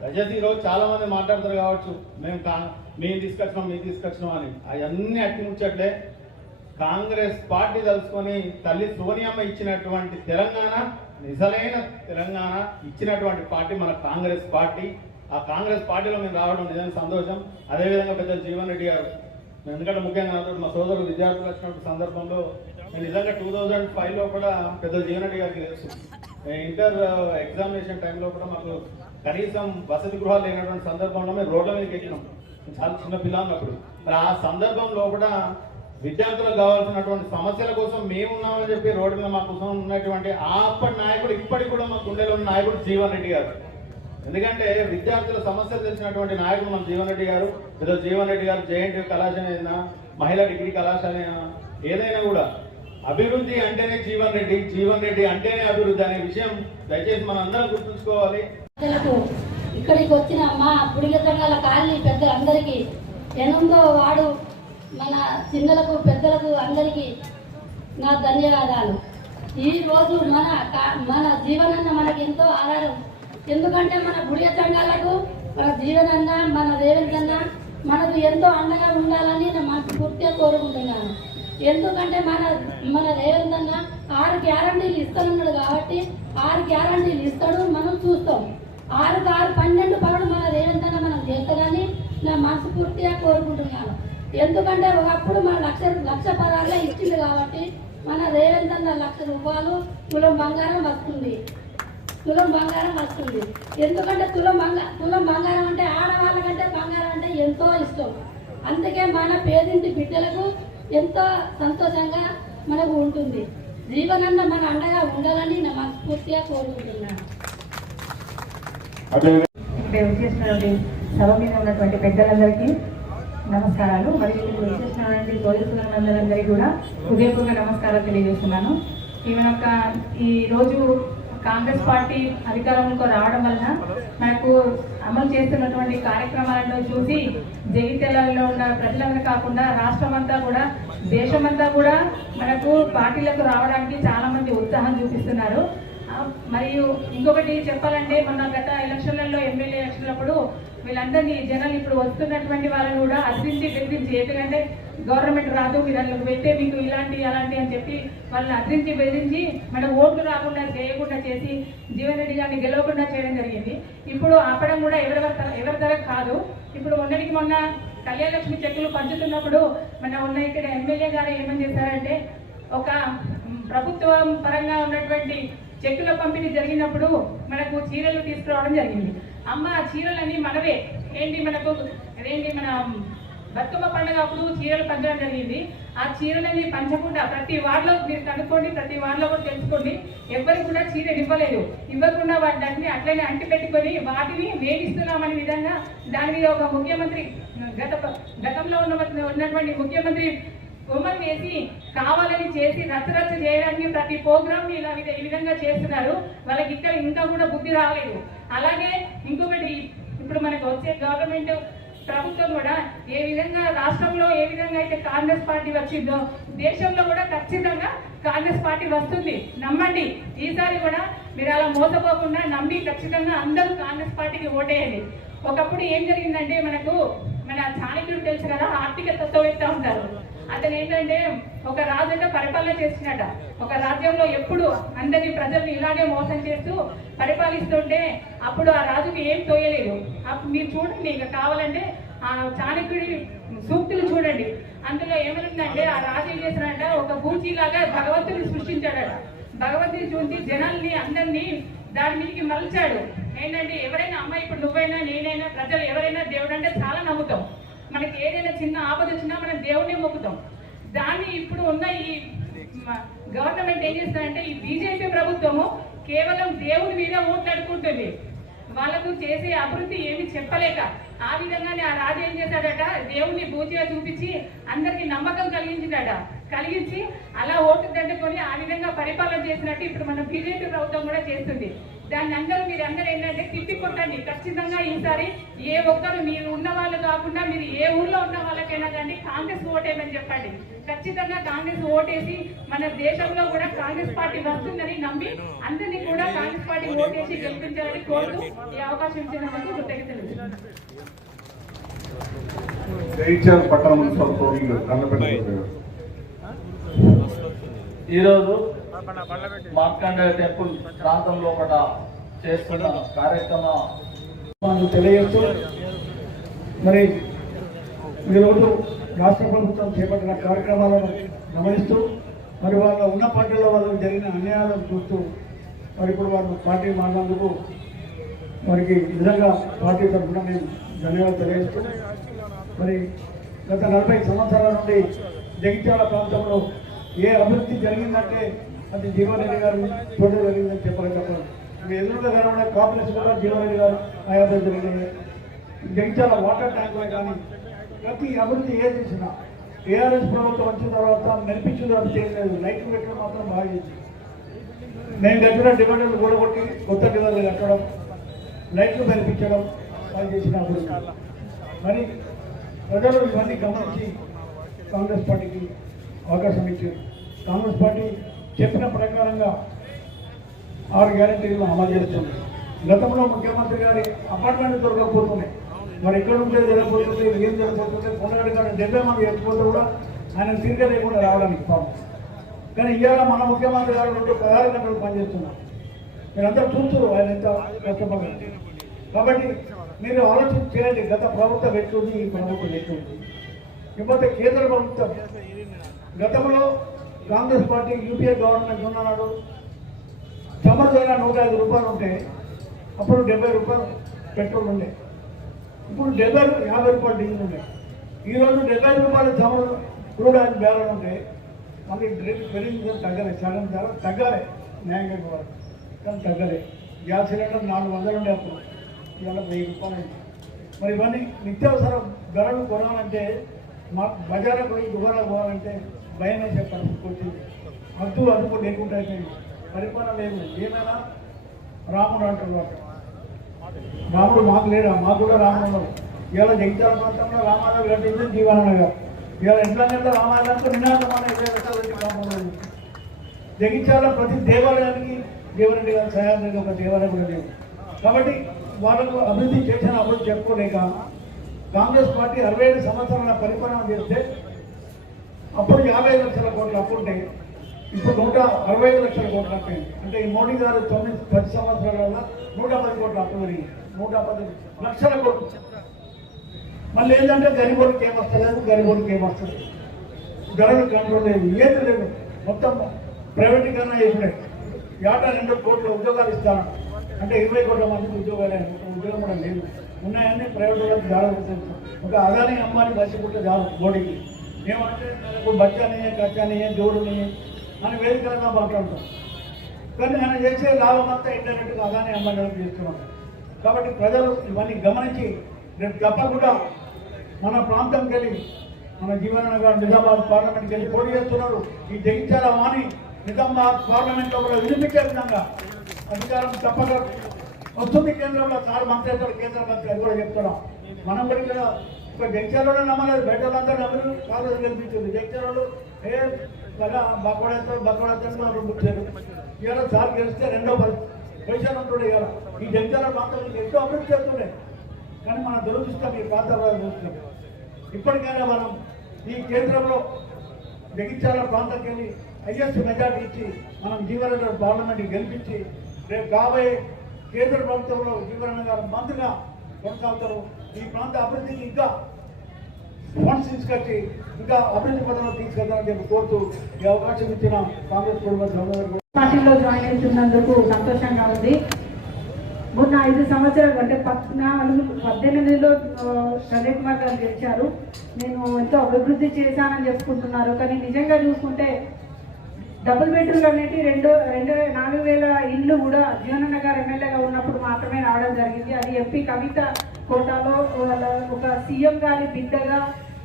దయచేసి ఈరోజు చాలా మంది మాట్లాడుతారు కావచ్చు, మేము తీసుకొచ్చినాం అని. అవన్నీ అట్టి ముచ్చట్లే. కాంగ్రెస్ పార్టీ తలుచుకొని తల్లి సోనియమ్మ ఇచ్చినటువంటి తెలంగాణ, నిజమైన తెలంగాణ ఇచ్చినటువంటి పార్టీ మన కాంగ్రెస్ పార్టీ. ఆ కాంగ్రెస్ పార్టీలో మేము రావడం నిజంగా సంతోషం. అదేవిధంగా పెద్ద జీవన్ రెడ్డి గారు, ఎందుకంటే ముఖ్యంగా మా సోదరులు విద్యార్థులు వచ్చినటువంటి సందర్భంలో నేను నిజంగా 2005లో కూడా పెద్ద జీవన్ రెడ్డి గారికి తెలుసు. ఇంటర్ ఎగ్జామినేషన్ టైంలో కూడా మాకు కనీసం వసతి గృహాలు లేనటువంటి సందర్భంలో మేము రోడ్ల మీదకి ఎక్కినాం, చాలా చిన్న పిల్ల ఉన్నప్పుడు. మరి ఆ సందర్భంలో కూడా విద్యార్థులకు కావాల్సినటువంటి సమస్యల కోసం మేమున్నామని చెప్పి రోడ్డు మీద మా కోసం ఉన్నటువంటి అప్పటి నాయకుడు ఇప్పటికి కూడా మా గుండెలో ఉన్న నాయకుడు జీవన్ రెడ్డి గారు. ఎందుకంటే విద్యార్థుల సమస్యలు తెలిసినటువంటి నాయకుడు మన జీవన్ రెడ్డి గారు. ఏదో జీవన్ రెడ్డి గారు జేఎన్టీ కళాశాల అయినా, మహిళా డిగ్రీ కళాశాల అయినా, ఏదైనా కూడా అభివృద్ధి అంటేనే జీవన్ రెడ్డి, జీవన్ రెడ్డి అంటేనే అభివృద్ధి అనే విషయం దయచేసి మనం అందరం గుర్తుంచుకోవాలి. ఇక్కడికి వచ్చిన మా బుడిగ సంఘాల కాలనీ పెద్దలందరికీ ఎనుందో వాడు మన చిన్నలకు పెద్దలకు అందరికీ నా ధన్యవాదాలు. ఈరోజు మన జీవనన్న మనకి ఎంతో ఆధారం. ఎందుకంటే మన బుడిగ సంఘాలకు మన జీవనన్న, మన రేవంత్ అన్న మనకు ఎంతో అండగా ఉండాలని నేను మనస్ఫూర్తిగా కోరుకుంటున్నాను. ఎందుకంటే మన రేవంత్ అన్న 6 గ్యారంటీలు ఇస్తానన్నాడు కాబట్టి 6 గ్యారంటీలు ఇస్తాడు, మనం చూస్తాం. 6కు 6 12 పనులు మన రేవంత్ అన్న మనం చేస్తాడని నా మనస్ఫూర్తిగా కోరుకుంటున్నాను. ఎందుకంటే ఒకప్పుడు మన లక్ష పదాల్లో ఇచ్చింది కాబట్టి మన రేవంత్ అన్న 1,00,000 రూపాయలు తులం బంగారం వస్తుంది. ఎందుకంటే తులం బంగారం అంటే ఆడవాళ్ళకంటే బంగారం అంటే ఎంతో ఇష్టం. అందుకే మన పేదింటి బిడ్డలకు ఎంతో సంతోషంగా మనకు ఉంటుంది. జీవనన్న మన అండగా ఉండాలని నా మనస్ఫూర్తిగా కోరుకుంటున్నాను. సభ మీద ఉన్నటువంటి పెద్దలందరికీ నమస్కారాలు. మరియు విశేషమైనటువంటి సోదరులందరికీ కూడా హృదయపూర్వక నమస్కారాలు తెలియజేస్తున్నాను. ఈ రోజు కాంగ్రెస్ పార్టీ అధికారంలోకి రావడం వలన మనకు అమలు చేస్తున్నటువంటి కార్యక్రమాలను చూసి జగిత్యాలలో ఉన్న ప్రజలందరూ కాకుండా రాష్ట్రమంతా కూడా, దేశమంతా కూడా మనకు పార్టీలకు రావడానికి చాలా మంది ఉత్సాహం చూపిస్తున్నారు. మరియు ఇంకొకటి చెప్పాలంటే మన గత ఎలక్షన్లలో ఎమ్మెల్యే ఎలక్షన్లప్పుడు వీళ్ళందరినీ జనాలు ఇప్పుడు వస్తున్నటువంటి వాళ్ళని కూడా అదిరించి బెదిరించి, ఎందుకంటే గవర్నమెంట్ రాదు మీరు అందులోకి పెట్టే మీకు ఇలాంటి అలాంటి అని చెప్పి వాళ్ళని అదిరించి బెదిరించి మన ఓట్లు రాకుండా చేయకుండా చేసి జీవన్ రెడ్డి గారిని గెలవకుండా చేయడం జరిగింది. ఇప్పుడు ఆపడం కూడా ఎవరి తర కాదు. ఇప్పుడు మొన్న కళ్యాణలక్ష్మి చెక్కులు పంచుతున్నప్పుడు ఉన్న ఇక్కడ ఎమ్మెల్యే గారు ఏమని చేశారంటే, ఒక ప్రభుత్వం పరంగా ఉన్నటువంటి చెక్కుల పంపిణీ జరిగినప్పుడు మనకు చీరలు తీసుకురావడం జరిగింది. అమ్మ చీరలని మనవే మన బతుకమ్మ పండుగ అప్పుడు చీరలు పంచడం జరిగింది. ఆ చీరలని పంచకుండా ప్రతి వార్డులో మీరు కనుక్కోండి, ప్రతి వార్డులో కూడా తెలుసుకోండి, ఎవరికి కూడా చీరలు ఇవ్వకుండా వాటిని అట్లనే అంటి పెట్టుకొని వాటిని వేగిస్తున్నామనే విధంగా దాని మీద ఒక ముఖ్యమంత్రి గతంలో ఉన్నటువంటి ముఖ్యమంత్రి బొమ్మలు వేసి కావాలని చేసి రచ్చరచ్చ చేయడానికి ప్రతి ప్రోగ్రామ్ ని ఈ విధంగా చేస్తున్నారు. వాళ్ళకి ఇక్కడ ఇంకా కూడా బుద్ధి రాలేదు. అలాగే ఇంకొకటి, ఇప్పుడు మనకు వచ్చే గవర్నమెంట్ ప్రభుత్వం కూడా ఏ విధంగా రాష్ట్రంలో ఏ విధంగా అయితే కాంగ్రెస్ పార్టీ వచ్చిందో దేశంలో కూడా ఖచ్చితంగా కాంగ్రెస్ పార్టీ వస్తుంది. నమ్మండి. ఈసారి కూడా మీరు అలా మోసపోకుండా నమ్మి ఖచ్చితంగా అందరూ కాంగ్రెస్ పార్టీకి ఓటేయండి. ఒకప్పుడు ఏం జరిగిందంటే మనకు మన చాణక్యుడు తెలుసు కదా, ఆర్థిక తత్వవేత్త ఉంటారు. అతను ఏంటంటే ఒక రాజుగా పరిపాలన చేసినట. ఒక రాజ్యంలో ఎప్పుడు అందరినీ ప్రజల్ని ఇలాగే మోసం చేస్తూ పరిపాలిస్తుంటే అప్పుడు ఆ రాజుకి ఏం తోయలేదు. అప్పుడు మీరు చూడండి, ఇంకా కావాలంటే ఆ చాణక్యుడి సూక్తులు చూడండి. అందులో ఏమనుందంటే ఆ రాజు ఏం చేసినట్ట, ఒక బూచిలాగా భగవంతుని సృష్టించాడట. భగవంతుని చూసి జనాల్ని అందరినీ దాని మీదకి మలిచాడు. ఏంటంటే ఎవరైనా అమ్మాయి, ఇప్పుడు నువ్వైనా నేనైనా ప్రజలు ఎవరైనా దేవుడు అంటే చాలా నమ్ముతాం. మనకి ఏదైనా చిన్న ఆపద వచ్చినా మనం దేవుడిని మొక్కుతాం. దాన్ని ఇప్పుడు ఉన్న ఈ గవర్నమెంట్ ఏం చేస్తుందంటే ఈ బీజేపీ ప్రభుత్వము కేవలం దేవుడి మీద ఓట్లాడుకుంటుంది. వాళ్ళకు చేసే అభివృద్ధి ఏమి చెప్పలేక ఆ విధంగానే ఆ రాజు ఏం చేశాడట, దేవుడిని బూచిగా చూపించి అందరికి నమ్మకం కలిగించి అలా ఓటు దండుకొని ఆ విధంగా పరిపాలన చేసినట్టు ఇప్పుడు మన బీజేపీ ప్రభుత్వం కూడా చేస్తుంది. దాన్ని మీరు అందరూ ఏంటంటే తిప్పి కొట్టండి. ఖచ్చితంగా ఈసారి ఏ ఒక్కరు మీరు ఉన్న వాళ్ళు కాకుండా మీరు ఏ ఊర్లో ఉన్న వాళ్ళకైనా కానీ కాంగ్రెస్ ఓటేయమని చెప్పండి. ఖచ్చితంగా కాంగ్రెస్ ఓటేసి మన దేశంలో కూడా కాంగ్రెస్ పార్టీ వస్తుందని నమ్మి అందరినీ కూడా కాంగ్రెస్ పార్టీ ఓటేసి గెలిపించాలని కోరుతూ ఈ అవకాశం ఇచ్చినందుకు కృతజ్ఞతలు. పట్టణ మున్సిపల్ కౌన్సిల్ కన్నపల్లి ఈరోజు మార్కండేయ టెంపుల్ ప్రాంతంలో కూడా చేస్తున్న కార్యక్రమం తెలియజేస్తూ, మరి ఈరోజు రాష్ట్ర ప్రభుత్వం చేపట్టిన కార్యక్రమాలను గమనిస్తూ, మరి వాళ్ళ ఉన్న పార్టీలో వాళ్ళకి జరిగిన అన్యాయాలను చూస్తూ, మరి ఇప్పుడు వాళ్ళు పార్టీ మారినందుకు వారికి నిజంగా పార్టీ తరఫున నేను ధన్యవాదాలు తెలియజేస్తూ, మరి గత 40 సంవత్సరాల నుండి జగిత్యాల ప్రాంతంలో ఏ అభివృద్ధి జరిగిందంటే అది జీవన్రెడ్డి గారు తోడు జరిగిందని చెప్పాలి. మీ ఎదురుగా కనబడే కాంగ్రెస్ కూడా జీవన్రెడ్డి గారు ఆయాసం జరిగింది. జగిత్యాల వాటర్ ట్యాంకులే కానీ ప్రతి అభివృద్ధి ఏ చేసినా టీఆర్ఎస్ ప్రభుత్వం వచ్చిన తర్వాత మెరిపించడం అది చేయలేదు. లైట్లు పెట్టడం మాత్రం బాగా చేసింది. మేము కట్టిన డిమాండ్లు కూడగొట్టి కొత్త డిమాండ్లు కట్టడం, లైట్లు మెరిపించడం వాళ్ళు చేసిన అభివృద్ధి. మరి ప్రజలు ఇవన్నీ గమనించి కాంగ్రెస్ పార్టీకి అవకాశం ఇచ్చారు. కాంగ్రెస్ పార్టీ చెప్పిన ప్రకారంగా 6 గ్యారెంటీలను అమలు చేస్తుంది. గతంలో ముఖ్యమంత్రి గారి అపార్ట్మెంట్ దొరకకపోతున్నాయి, మరి ఎక్కడ ఉంటే జరగబోతుంది, ఏం జరగబోతుంది, కొండగడ్డ గారు 70 మంది ఎత్తిపోతే కూడా ఆయన తిరిగి లేకుండా రావడానికి పాపం. కానీ ఇవాళ మన ముఖ్యమంత్రి గారు 16 గంటలు పనిచేస్తున్నారు. మీరందరూ చూస్తున్నారు ఆయన ఎంత కష్టపడారు. కాబట్టి మీరు ఆలోచన చేయండి, గత ప్రభుత్వం ఎట్లుంది, ఈ ప్రభుత్వం ఎట్లుంది. ఇకపోతే కేంద్ర ప్రభుత్వం గతంలో కాంగ్రెస్ పార్టీ యూపీఏ గవర్నమెంట్ ఉన్నాడు, సమర్థమైన 105 రూపాయలు ఉంటే అప్పుడు 70 రూపాయలు పెట్రోల్ ఉండే, ఇప్పుడు 50 రూపాయలు డీజిల్ ఉండే. ఈరోజు 70 రూపాయలు సమర్ క్రూడ్ ఆయిల్ బ్యారెల్ ఉంటే మళ్ళీ రేటు పెరిగింది, తగ్గలే, సగం ధర తగ్గాలి, న్యాయంగా కూడా కానీ తగ్గలే. గ్యాస్ సిలిండర్ 400 ఉండే అప్పుడు, ఇవాళ 1000 రూపాయలు. మరి ఇవన్నీ నిత్యావసర ధరలు కొనాలంటే మా బజార్లకు పోయి దుకాణాలకు పోవాలంటే భయం వేసే పరిస్థితి వచ్చింది. అదుపు లేకుండా అయిపోయింది, పరిపాలన లేదు. ఏమైనా రాముడు అంటారు వాడు, రాముడు మాకు లేడా, మాకు కూడా రాముడు ఉన్నారు. ఇవాళ జగిత్యాల ప్రాంతంలో రామారావు కట్టింది జీవనగా. ఇవాళ ఇంట్లో రామారావు నినాదమైన 20 లక్షలు పెట్టి కాపాడాలి. జగిత్యాల ప్రతి దేవాలయానికి జీవనరెడ్డి గారు సహాయం ఒక దేవాలయం కూడా లేదు. కాబట్టి వాళ్ళకు అభివృద్ధి చేసిన అభివృద్ధి చెప్పుకోలేక కాంగ్రెస్ పార్టీ 65 సంవత్సరాల పరిపాలన చేస్తే అప్పుడు 55 లక్షల కోట్లు అప్పుంటే ఇప్పుడు 165 లక్షల కోట్లు అప్పయింది. అంటే ఈ మోడీ గారు 10 సంవత్సరాల 110 కోట్ల అప్పు పెరిగింది, 110 లక్షల కోట్లు. మళ్ళీ ఏంటంటే గరీబోడికి ఏమొస్తలేదు, గరీబోడికి ఏమొస్తుంది, ధరలు కంట్రోల్ లేదు, ఏది లేదు, మొత్తం ప్రైవేటీకరణ చేసినాయి. ఏటా 2 కోట్ల ఉద్యోగాలు ఇస్తాను అంటే 20 కోట్ల మందికి ఉద్యోగాలు, ఉద్యోగం కూడా లేదు. ఉన్నాయన్నీ ప్రైవేట్ వాళ్ళకి జాగ్రత్త. ఒక అదాని అమ్మాని బస్సుకుంటే చాలు మోడీకి. ఏమంటే బచ్చానియే, కచ్చానియే, జోడునియే అని వేదికగా మాట్లాడుతాం. కానీ ఆయన చేసే లాభం అంతా ఇంటర్నెట్గా అదాని అమ్మాయి చేస్తున్నాం. కాబట్టి ప్రజలు ఇవన్నీ గమనించి రేపు తప్పకుండా మన ప్రాంతంకి వెళ్ళి, మన జీవనగర్ నిజామాబాద్ పార్లమెంట్కి వెళ్ళి పోటీ చేస్తున్నారు. ఈ జగిత్యాల వాణి నిజామాబాద్ పార్లమెంట్లో కూడా వినిపించే విధంగా అధికారం తప్పక వస్తుంది. కేంద్రంలో సార్ మంత్రి అవుతాడు, కేంద్ర మంత్రి, అది కూడా చెప్తున్నాం. మనం కూడా ఇక్కడ ఒక జగిత్యాలలో నమ్మలేదు, బయటలంతా నమ్మరు, కాంగ్రెస్ గెలిపించింది. జగిత్యాలలో బక్కడేస్తారు ముచ్చారు. ఇవాళ సార్ గెలిస్తే 2వ పొజిషన్ ఉంటుండే. ఇవాళ ఈ జగిత్యాల ప్రాంతంలో ఎంతో అభివృద్ధి చేస్తుండే. కానీ మన దురదృష్టం ఈ ప్రాంతాల్లో చూస్తున్నాం. ఇప్పటికైనా మనం ఈ కేంద్రంలో జగిత్యాల ప్రాంతానికి వెళ్ళి హైయెస్ట్ మెజార్టీ ఇచ్చి మనం జీవన్ గారు పార్లమెంట్కి గెలిపించి రేపు కాబోయే కేంద్ర ప్రభుత్వంలో జీవన్ గారు మంత్రిగా కొనసాగుతారు. ఈ ప్రాంత అభివృద్ధికి ఇంకా ఫండ్స్ తీసుకొచ్చి ఇంకా అభివృద్ధి పథంలో తీసుకెళ్తామని చెప్పి కోరుతూ ఈ అవకాశం ఇచ్చిన కాంగ్రెస్ కుటుంబ పార్టీలో జాయిన్ అవుతున్నందుకు సంతోషంగా ఉంది. మొన్న 5 సంవత్సరాలు అంటే 18లో సంజయ్ కుమార్ గారు గెలిచారు. నేను ఎంతో అభివృద్ధి చేశానని చెప్పుకుంటున్నారు. కానీ నిజంగా చూసుకుంటే డబుల్ బెడ్రూమ్లు అనేవి 4,000 ఇళ్ళు కూడా జీవనన్న గారు ఎమ్మెల్యేగా ఉన్నప్పుడు మాత్రమే రావడం జరిగింది. అది ఎంపీ కవిత కోటాలో ఒక సీఎం గారి బిడ్డగా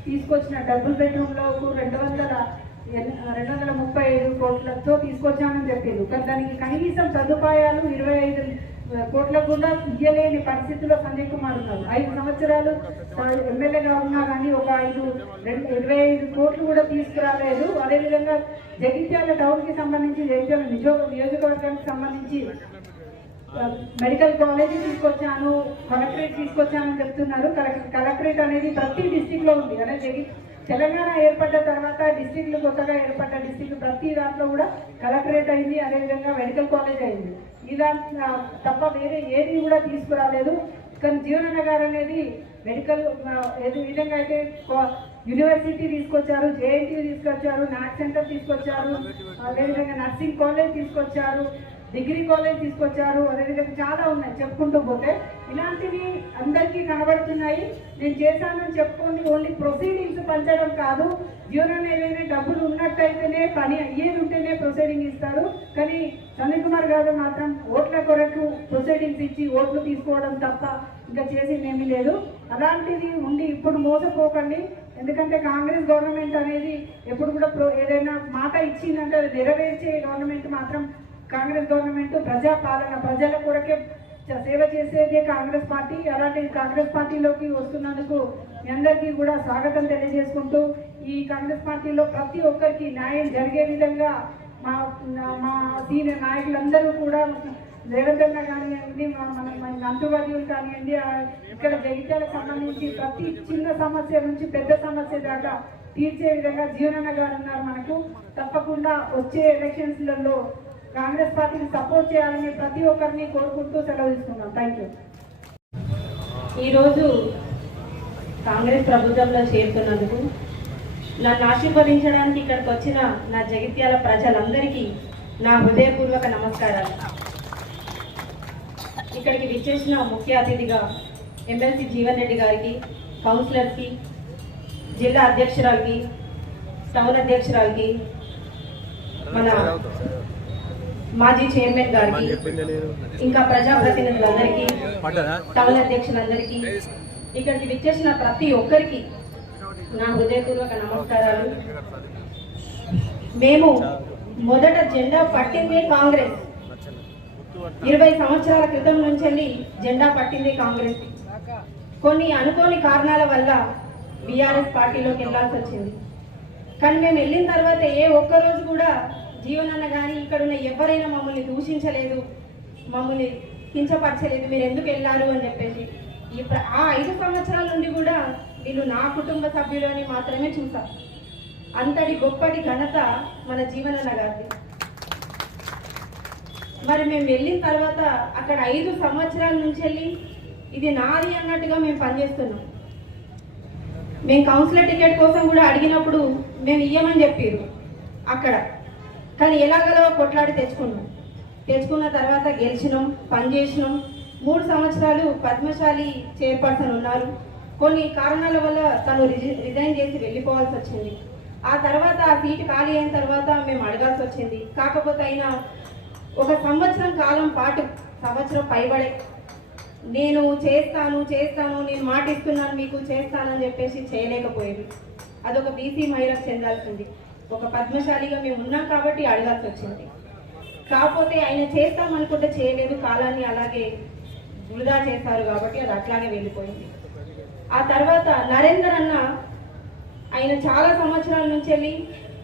తీసుకొచ్చిన డబుల్ బెడ్రూమ్లకు 235 కోట్లతో తీసుకొచ్చానని చెప్పింది. కానీ దానికి కనీసం సదుపాయాలు 25 కోట్లకు కూడా ఇయ్యలేని పరిస్థితిలో సంజయ్ కుమార్ ఉన్నారు. 5 సంవత్సరాలు ఎమ్మెల్యేగా ఉన్నా కానీ ఒక 25 కోట్లు కూడా తీసుకురాలేదు. అదేవిధంగా జగిత్యాల టౌన్కి సంబంధించి జగిత్యాల నియోజకవర్గానికి సంబంధించి మెడికల్ కాలేజీ తీసుకొచ్చాను, కలెక్టరేట్ తీసుకొచ్చానని చెప్తున్నారు. కలెక్టరేట్ అనేది ప్రతి డిస్టిక్లో ఉంది. అదే తెలంగాణ ఏర్పడ్డ తర్వాత డిస్టిక్లు కొత్తగా ఏర్పడ్డ డిస్టిక్ ప్రతి దాంట్లో కూడా కలెక్టరేట్ అయింది. అదేవిధంగా మెడికల్ కాలేజ్ అయింది. ఇలా తప్ప వేరే ఏది కూడా తీసుకురాలేదు. కానీ జీవనన్న గారు అనేది మెడికల్ ఏ విధంగా అయితే యూనివర్సిటీ తీసుకొచ్చారు, జేఎన్టీ తీసుకొచ్చారు, నాట్ సెంటర్ తీసుకొచ్చారు, అదేవిధంగా నర్సింగ్ కాలేజ్ తీసుకొచ్చారు, డిగ్రీ కాలేజ్ తీసుకొచ్చారు, అదేవిధంగా చాలా ఉన్నాయి చెప్పుకుంటూ పోతే. ఇలాంటివి అందరికీ కనబడుతున్నాయి. నేను చేశానని చెప్పుకోండి ఓన్లీ ప్రొసీడింగ్స్ పంచడం కాదు. జీవనం ఏదైనా డబ్బులు ఉన్నట్టయితేనే పని అయ్యేది ఉంటేనే ప్రొసీడింగ్ ఇస్తారు. కానీ సంజయ్ కుమార్ గారు మాత్రం ఓట్ల కొరకు ప్రొసీడింగ్స్ ఇచ్చి ఓట్లు తీసుకోవడం తప్ప ఇంకా చేసింది ఏమీ లేదు. అలాంటిది ఉండి ఇప్పుడు మోసపోకండి. ఎందుకంటే కాంగ్రెస్ గవర్నమెంట్ అనేది ఎప్పుడు కూడా ఏదైనా మాట ఇచ్చిందంటే అది నెరవేర్చే గవర్నమెంట్ మాత్రం కాంగ్రెస్ గవర్నమెంట్. ప్రజాపాలన ప్రజల కొరకే సేవ చేసేదే కాంగ్రెస్ పార్టీ. అలాంటి కాంగ్రెస్ పార్టీలోకి వస్తున్నందుకు మీ అందరికీ కూడా స్వాగతం తెలియజేసుకుంటూ ఈ కాంగ్రెస్ పార్టీలో ప్రతి ఒక్కరికి న్యాయం జరిగే విధంగా మా సీనియర్ నాయకులందరూ కూడా రేవంత్ అన్న కానివ్వండి, మన మంత్రివర్యులు కానివ్వండి, ఇక్కడ జగిత్యాలకు సంబంధించి ప్రతి చిన్న సమస్య నుంచి పెద్ద సమస్య దాకా తీర్చే విధంగా జీవనన్న గారు ఉన్నారు మనకు. తప్పకుండా వచ్చే ఎలక్షన్స్లలో కాంగ్రెస్ పార్టీని సపోర్ట్ చేయాలని ప్రతి ఒక్కరిని కోరుకుంటూ సెలవు తీసుకున్నాం. Thank you. ఈరోజు కాంగ్రెస్ ప్రభుత్వంలో చేరుతున్నందుకు నన్ను ఆశీర్వదించడానికి ఇక్కడికి వచ్చిన నా జగిత్యాల ప్రజలందరికీ నా హృదయపూర్వక నమస్కారాలు. ఇక్కడికి విచ్చేసిన ముఖ్య అతిథిగా ఎమ్మెల్సీ జీవన్ రెడ్డి గారికి, కౌన్సిలర్స్కి, జిల్లా అధ్యక్షురాలకి, టౌన్ అధ్యక్షురాలకి, మన మాజీ చైర్మన్ గారికి, ఇంకా ప్రజాప్రతినిధులందరికీ, టౌన్ అధ్యక్షులందరికీ, ఇక్కడికి విచ్చేసిన ప్రతి ఒక్కరికి నా హృదయపూర్వక నమస్కారాలు. మేము మొదట జెండా పట్టింది కాంగ్రెస్. 20 సంవత్సరాల క్రితం నుంచి జెండా పట్టింది కాంగ్రెస్. కొన్ని అనుకోని కారణాల వల్ల బీఆర్ఎస్ పార్టీలోకి వెళ్లాల్సి వచ్చింది. కానీ మేము వెళ్ళిన తర్వాత ఏ ఒక్కరోజు కూడా జీవనన్న కానీ ఇక్కడ ఉన్న ఎవరైనా మమ్మల్ని దూషించలేదు, మమ్మల్ని కించపరచలేదు, మీరు ఎందుకు వెళ్ళారు అని చెప్పేసి. ఆ 5 సంవత్సరాల నుండి కూడా వీళ్ళు నా కుటుంబ సభ్యులని మాత్రమే చూశారు. అంతటి గొప్పటి ఘనత మన జీవనన్న గారిది. మరి మేము వెళ్ళిన తర్వాత అక్కడ 5 సంవత్సరాల నుంచి వెళ్ళి ఇది నాది అన్నట్టుగా మేము పనిచేస్తున్నాం. మేము కౌన్సిలర్ టికెట్ కోసం కూడా అడిగినప్పుడు మేము ఇయ్యమని చెప్పారు అక్కడ. కానీ ఎలాగలో కొట్లాడి తెచ్చుకున్న తర్వాత గెలిచినాం, పనిచేసినాం. 3 సంవత్సరాలు పద్మశాలి చైర్పర్సన్ ఉన్నారు. కొన్ని కారణాల వల్ల తను రిజైన్ చేసి వెళ్ళిపోవాల్సి వచ్చింది. ఆ తర్వాత ఆ సీటు ఖాళీ అయిన తర్వాత మేము అడగాల్సి వచ్చింది. కాకపోతే అయినా 1 సంవత్సరం కాలం పాటు, సంవత్సరం పైబడే నేను చేస్తాను నేను మాట ఇస్తున్నాను మీకు చేస్తానని చెప్పేసి చేయలేకపోయేది. అదొక బీసీ మహిళకు చెందాల్సింది. ఒక పద్మశాలిగా మేము ఉన్నాం కాబట్టి అడగాల్సి వచ్చింది. కాకపోతే ఆయన చేస్తామనుకుంటే చేయలేదు, కాలాన్ని అలాగే వృధా చేశారు కాబట్టి అది అట్లాగే వెళ్ళిపోయింది. ఆ తర్వాత నరేందర్ అన్న ఆయన చాలా సంవత్సరాల నుంచి వెళ్ళి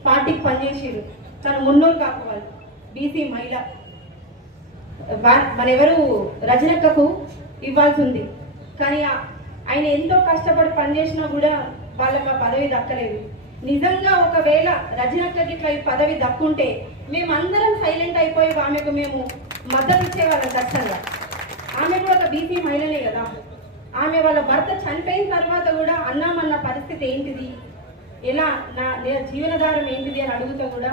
పార్టీకి పనిచేసారు. తను మున్నూరు కాకపోవాలి బీసీ మహిళ, మనెవరు రజనక్కకు ఇవ్వాల్సి ఉంది. కానీ ఆయన ఎంతో కష్టపడి పనిచేసినా కూడా వాళ్ళకి ఆ పదవి దక్కలేదు. నిజంగా ఒకవేళ రజనక్కకి ఇట్లా ఈ పదవి దక్కుంటే మేమందరం సైలెంట్ అయిపోయి ఆమెకు మేము మద్దతు ఇచ్చేవాళ్ళం ఖచ్చితంగా. ఆమె కూడా ఒక బీసీ మహిళనే కదా. ఆమె వాళ్ళ భర్త చనిపోయిన తర్వాత కూడా అన్నామన్న పరిస్థితి ఏంటిది, ఎలా నా జీవనాధారం ఏంటిది అని అడుగుతా కూడా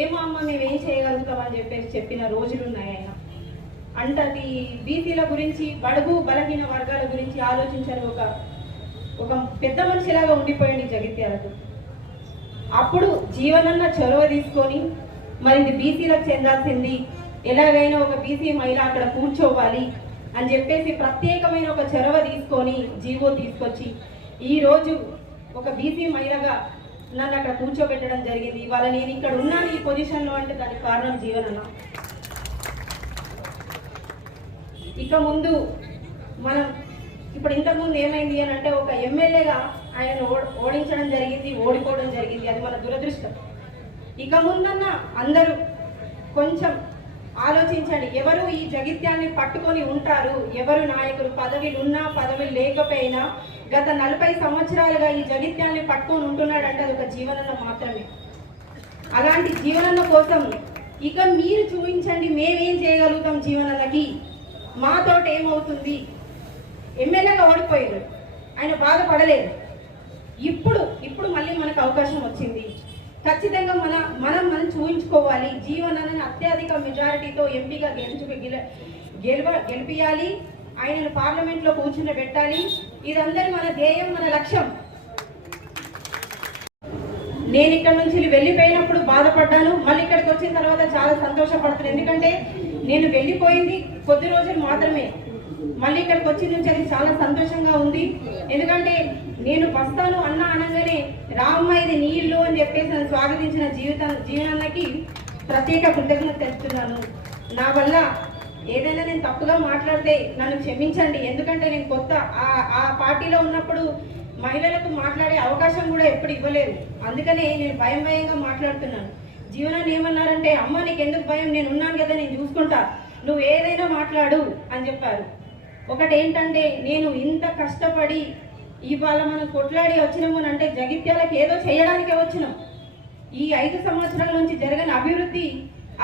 ఏమో అమ్మ మేము ఏం చేయగలుగుతామని చెప్పేసి చెప్పిన రోజులు ఉన్నాయి. ఆయన అంటది బీసీల గురించి, బడుగు బలహీన వర్గాల గురించి ఆలోచించని ఒక పెద్ద మనిషిలాగా ఉండిపోయింది జగిత్యాలకు. అప్పుడు జీవనన్న చొరవ తీసుకొని మరి ఇది బీసీలకు చెందాల్సింది, ఎలాగైనా ఒక బీసీ మహిళ అక్కడ కూర్చోవాలి అని చెప్పేసి ప్రత్యేకమైన ఒక చొరవ తీసుకొని జీవో తీసుకొచ్చి ఈరోజు ఒక బీసీ మహిళగా నన్ను అక్కడ కూర్చోబెట్టడం జరిగింది. ఇవాళ నేను ఇక్కడ ఉన్నాను ఈ పొజిషన్లో అంటే దానికి కారణం జీవనన్న. ఇక ముందు మనం ఇప్పుడు ఇంతకుముందు ఏమైంది అని అంటే ఒక ఎమ్మెల్యేగా ఆయనను ఓడించడం జరిగింది, ఓడిపోవడం జరిగింది. అది మన దురదృష్టం. ఇక ముందన్న అందరూ కొంచెం ఆలోచించండి. ఎవరు ఈ జగిత్యాన్ని పట్టుకొని ఉంటారు, ఎవరు నాయకులు, పదవిలు ఉన్నా పదవులు లేకపోయినా గత 40 సంవత్సరాలుగా ఈ జగిత్యాన్ని పట్టుకొని ఉంటున్నాడంటే అది ఒక జీవనన్న మాత్రమే. అలాంటి జీవనన్న కోసం ఇక మీరు చూపించండి మేమేం చేయగలుగుతాం జీవనన్నకి, మాతోటి ఏమవుతుంది. ఎమ్మెల్యేగా ఓడిపోయారు, ఆయన బాధపడలేదు. ఇప్పుడు మళ్ళీ మనకు అవకాశం వచ్చింది. ఖచ్చితంగా మనం చూపించుకోవాలి. జీవనన్నని అత్యధిక మెజారిటీతో ఎంపీగా గెలిపియాలి, ఆయనను పార్లమెంట్లో కూర్చుండబెట్టాలి. ఇదందరి మన ధ్యేయం, మన లక్ష్యం. నేను ఇక్కడ నుంచి వెళ్ళిపోయినప్పుడు బాధపడ్డాను, మళ్ళీ ఇక్కడికి వచ్చిన తర్వాత చాలా సంతోషపడుతున్నాను. ఎందుకంటే నేను వెళ్ళిపోయింది కొద్ది రోజులు మాత్రమే, మళ్ళీ ఇక్కడికి వచ్చిన నుంచి అది చాలా సంతోషంగా ఉంది. ఎందుకంటే నేను వస్తాను అన్న అనగానే రామ్మ ఇది నీళ్ళు అని చెప్పేసి నన్ను స్వాగతించిన జీవనన్నకి ప్రత్యేక కృతజ్ఞత తెలుపుతున్నాను. నా వల్ల ఏదైనా నేను తప్పుగా మాట్లాడితే నన్ను క్షమించండి. ఎందుకంటే నేను కొత్త ఆ పార్టీలో ఉన్నప్పుడు మహిళలకు మాట్లాడే అవకాశం కూడా ఎప్పుడు ఇవ్వలేదు. అందుకనే నేను భయంగా మాట్లాడుతున్నాను. జీవనాన్ని ఏమన్నారంటే అమ్మ నీకు ఎందుకు భయం, నేను ఉన్నాను కదా, నేను చూసుకుంటా, నువ్వు ఏదైనా మాట్లాడు అని చెప్పారు. ఒకటి ఏంటంటే నేను ఇంత కష్టపడి ఇవాళ మనం కొట్లాడి వచ్చినాము అంటే జగిత్యాలకు ఏదో చేయడానికే వచ్చినాం. ఈ 5 సంవత్సరాల నుంచి జరగని అభివృద్ధి,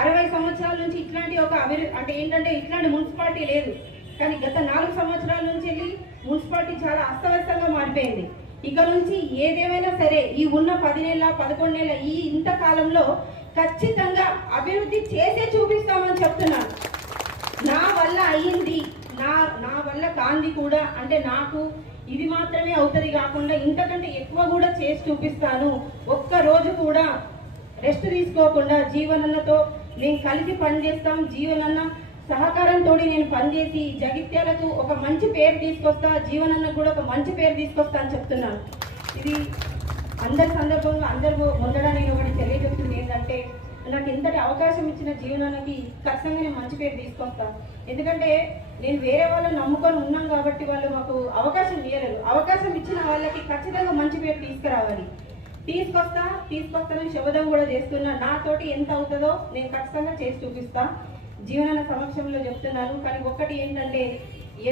60 సంవత్సరాల నుంచి ఇట్లాంటి ఒక అభివృద్ధి అంటే ఏంటంటే ఇట్లాంటి మున్సిపాలిటీ లేదు. కానీ గత 4 సంవత్సరాల నుంచి వెళ్ళి మున్సిపాలిటీ చాలా అస్తవ్యస్తంగా మారిపోయింది. ఇక నుంచి ఏదేమైనా సరే ఈ ఉన్న 10 నెలల 11 నెలల ఈ ఇంత కాలంలో ఖచ్చితంగా అభివృద్ధి చేసే చూపిస్తామని చెప్తున్నాను. నా వల్ల అయ్యింది, నా వల్ల కాంది కూడా అంటే నాకు ఇది మాత్రమే అవుతుంది కాకుండా ఇంతకంటే ఎక్కువ కూడా చేసి చూపిస్తాను. ఒక్క రోజు కూడా రెస్ట్ తీసుకోకుండా జీవనన్నతో నేను కలిసి పనిచేస్తాం. జీవనన్న సహకారంతో నేను పనిచేసి జగిత్యాలకు ఒక మంచి పేరు తీసుకొస్తా, జీవనన్నకు కూడా ఒక మంచి పేరు తీసుకొస్తా అని చెప్తున్నాను. ఇది అందరి సందర్భంగా అందరూ ముందర నేను ఒకటి తెలియజేస్తుంది ఏంటంటే నాకు ఇంతటి అవకాశం ఇచ్చిన జీవనానికి ఖచ్చితంగా నేను మంచి పేరు తీసుకొస్తాను. ఎందుకంటే నేను వేరే వాళ్ళని నమ్ముకొని ఉన్నాం కాబట్టి వాళ్ళు మాకు అవకాశం ఇవ్వలేరు. అవకాశం ఇచ్చిన వాళ్ళకి ఖచ్చితంగా మంచి పేరు తీసుకురావాలి. తీసుకొస్తానని శబదం కూడా చేస్తున్నా. నాతోటి ఎంత అవుతుందో నేను ఖచ్చితంగా చేసి చూపిస్తా. జీవనాల సమక్షంలో చెప్తున్నాను. కానీ ఒక్కటి ఏంటంటే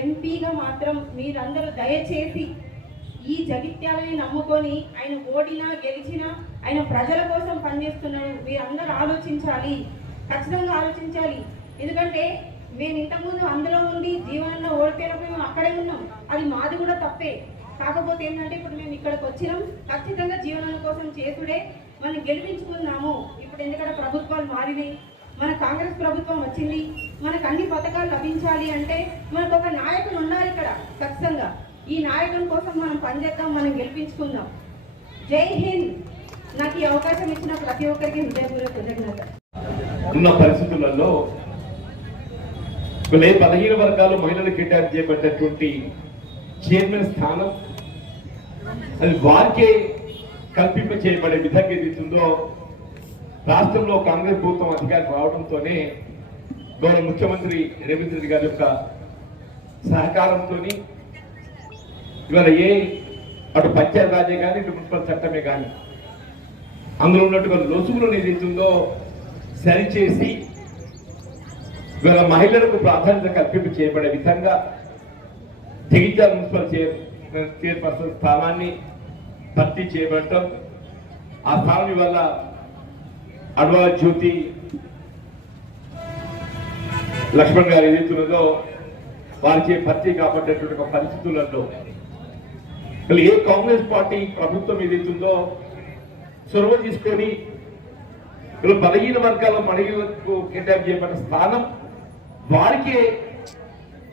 ఎంపీగా మాత్రం మీరందరూ దయచేసి ఈ జగిత్యాలని నమ్ముకొని ఆయన ఓడినా గెలిచినా ఆయన ప్రజల కోసం పనిచేస్తున్నాడు. మీరందరూ ఆలోచించాలి, ఖచ్చితంగా ఆలోచించాలి. ఎందుకంటే మేము ఇంతకుముందు అందులో ఉండి జీవనంలో ఓడిపోయినప్పుడు మేము అక్కడే ఉన్నాం, అది మాది కూడా తప్పే. కాకపోతే ఏంటంటే ఇప్పుడు మేము ఇక్కడికి వచ్చినాం, ఖచ్చితంగా జీవనం కోసం చేసుడే మనం గెలిపించుకున్నాము. ఇప్పుడు ఎందుకంటే ప్రభుత్వాలు మారినాయి, మన కాంగ్రెస్ ప్రభుత్వం వచ్చింది, మనకు అన్ని పథకాలు లభించాలి అంటే మనకు ఒక నాయకుడు ఉండాలి ఇక్కడ. ఖచ్చితంగా ఈ నాయకుని కోసం మనం పనిచేద్దాం, మనం గెలిపించుకుందాం. జై హింద్. నాకు ఈ అవకాశం ఇచ్చిన ప్రతి ఒక్కరికి హృదయపూర్వక కృతజ్ఞత. ఉన్న పరిస్థితులలో బలహీన వర్గాలు మహిళలు కేటాయింపు చేయబడ్డటువంటి చైర్మన్ స్థానం అది వారికే కల్పింప చేయబడే విధంగా ఏదైతుందో రాష్ట్రంలో కాంగ్రెస్ ప్రభుత్వం అధికారం రావడంతోనే గౌరవ ముఖ్యమంత్రి రేవంత్ రెడ్డి గారి యొక్క సహకారంతో ఇవాళ అటు పంచాయత్ రాజే కానీ ఇటు మున్సిపల్ చట్టమే కానీ అందులో ఉన్నటువంటి లొసుగులను ఏదైతుందో సరిచేసి ఇవాళ మహిళలకు ప్రాధాన్యత కల్పింపు చేయబడే విధంగా జగిత్యాల మున్సిపల్ చైర్పర్సన్ స్థానాన్ని భర్తీ చేయబడటం, ఆ స్థానం వల్ల అడ్వా జ్యోతి లక్ష్మణ్ గారు ఏదైతున్నదో వారికి భర్తీ కాబట్టేటువంటి ఒక పరిస్థితులలో మళ్ళీ ఏ కాంగ్రెస్ పార్టీ ప్రభుత్వం ఏదైతుందో చొరవ తీసుకొని బలహీన వర్గాల మహిళలకు కేటాయింపు చేయబడిన స్థానం వారికే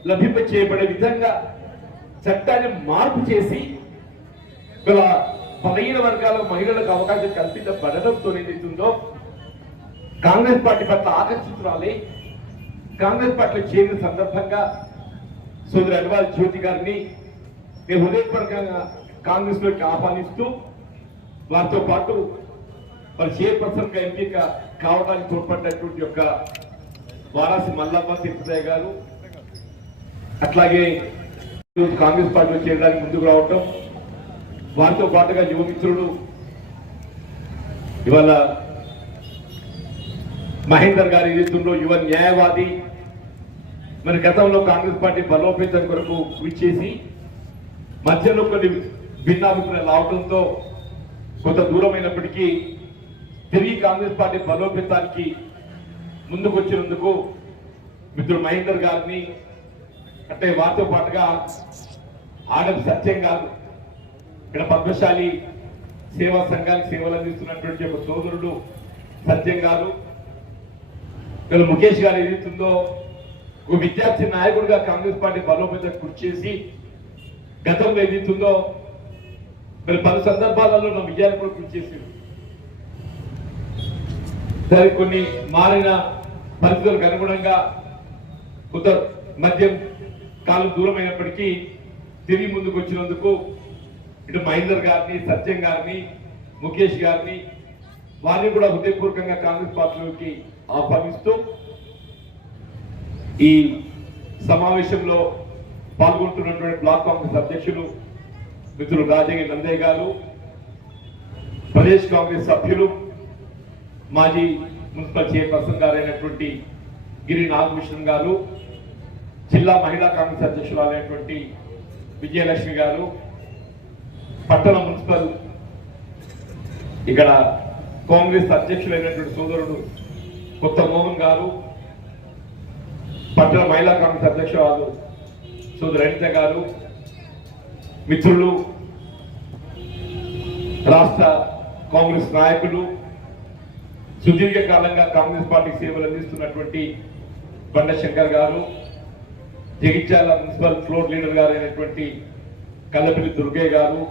లభింప చేయబడే విధంగా చట్టాన్ని మార్పు చేసి బలహీన వర్గాల మహిళలకు అవకాశం కల్పించబడడంతో ఏదైతుందో కాంగ్రెస్ పార్టీ పట్ల ఆకర్షితురాలి కాంగ్రెస్ పార్టీలో చేరిన సందర్భంగా సోదరి అడ్వాల్ జ్యోతి గారిని నేను హృదయపూర్వకంగా కాంగ్రెస్ లోకి ఆహ్వానిస్తూ వారితో పాటు వారి చైర్పర్సన్ గా ఎంపిక కావడానికి తోడ్పడినటువంటి యొక్క వారాసి మల్లమ్మ తిరుపతయ్య గారు, అట్లాగే కాంగ్రెస్ పార్టీలో చేరడానికి ముందుకు రావటం, వారితో పాటుగా యువ మిత్రుడు ఇవాళ మహేందర్ గారు ఏదైతుందో యువ న్యాయవాది, మరి గతంలో కాంగ్రెస్ పార్టీ బలోపేతం కొరకు కృషి చేసి మధ్యలో కొన్ని భిన్నాభిప్రాయాలు రావడంతో కొంత దూరమైనప్పటికీ తిరిగి కాంగ్రెస్ పార్టీ బలోపేతానికి ముందుకు వచ్చినందుకు మిత్రుడు మహేందర్ గారిని, అంటే వారితో పాటుగా ఆగం సత్యం గారు, ఇక్కడ పద్మశాలి సేవా సంఘానికి సేవలు అందిస్తున్నటువంటి ఒక సోదరుడు సత్యం గారు, ఇక్కడ ముఖేష్ గారు ఏదైతుందో ఒక విద్యార్థి నాయకుడిగా కాంగ్రెస్ పార్టీ బలోపేతం కృషి చేసి గతంలో ఏదైతుందో మరి పలు సందర్భాలలో నా విజయాన్ని కూడా కృషి చేసింది. సరే కొన్ని మారిన పరిస్థితులకు అనుగుణంగా కొంత మద్యం కాలం దూరమైనప్పటికీ తిరిగి ముందుకు వచ్చినందుకు ఇటు మహేందర్ గారిని, సత్యం గారిని, ముఖేష్ గారిని వారిని కూడా హృదయపూర్వకంగా కాంగ్రెస్ పార్టీలోకి ఆహ్వానిస్తూ ఈ సమావేశంలో పాల్గొంటున్నటువంటి బ్లాక్ కాంగ్రెస్ అధ్యక్షులు మిత్రులు రాజగిరి నందయ్య గారు, ప్రదేశ్ కాంగ్రెస్ సభ్యులు మాజీ మున్సిపల్ చైర్పర్సన్ గారైనటువంటి గిరి నాగభూషణ్ గారు, జిల్లా మహిళా కాంగ్రెస్ అధ్యక్షురాలైనటువంటి విజయలక్ష్మి గారు, పట్టణ మున్సిపల్ ఇక్కడ కాంగ్రెస్ అధ్యక్షులైనటువంటి సోదరుడు కొత్త మోహన్ గారు, పట్టణ మహిళా కాంగ్రెస్ అధ్యక్షురాలు సోదరు అనిత గారు, మిత్రులు రాష్ట్ర కాంగ్రెస్ నాయకులు, సుదీర్ఘకాలంగా కాంగ్రెస్ పార్టీకి సేవలు అందిస్తున్నటువంటి బండ శంకర్ గారు, జగిత్యాల మున్సిపల్ ఫ్లోర్ లీడర్ గారు అయినటువంటి కల్లపల్లి దుర్గయ్య గారు,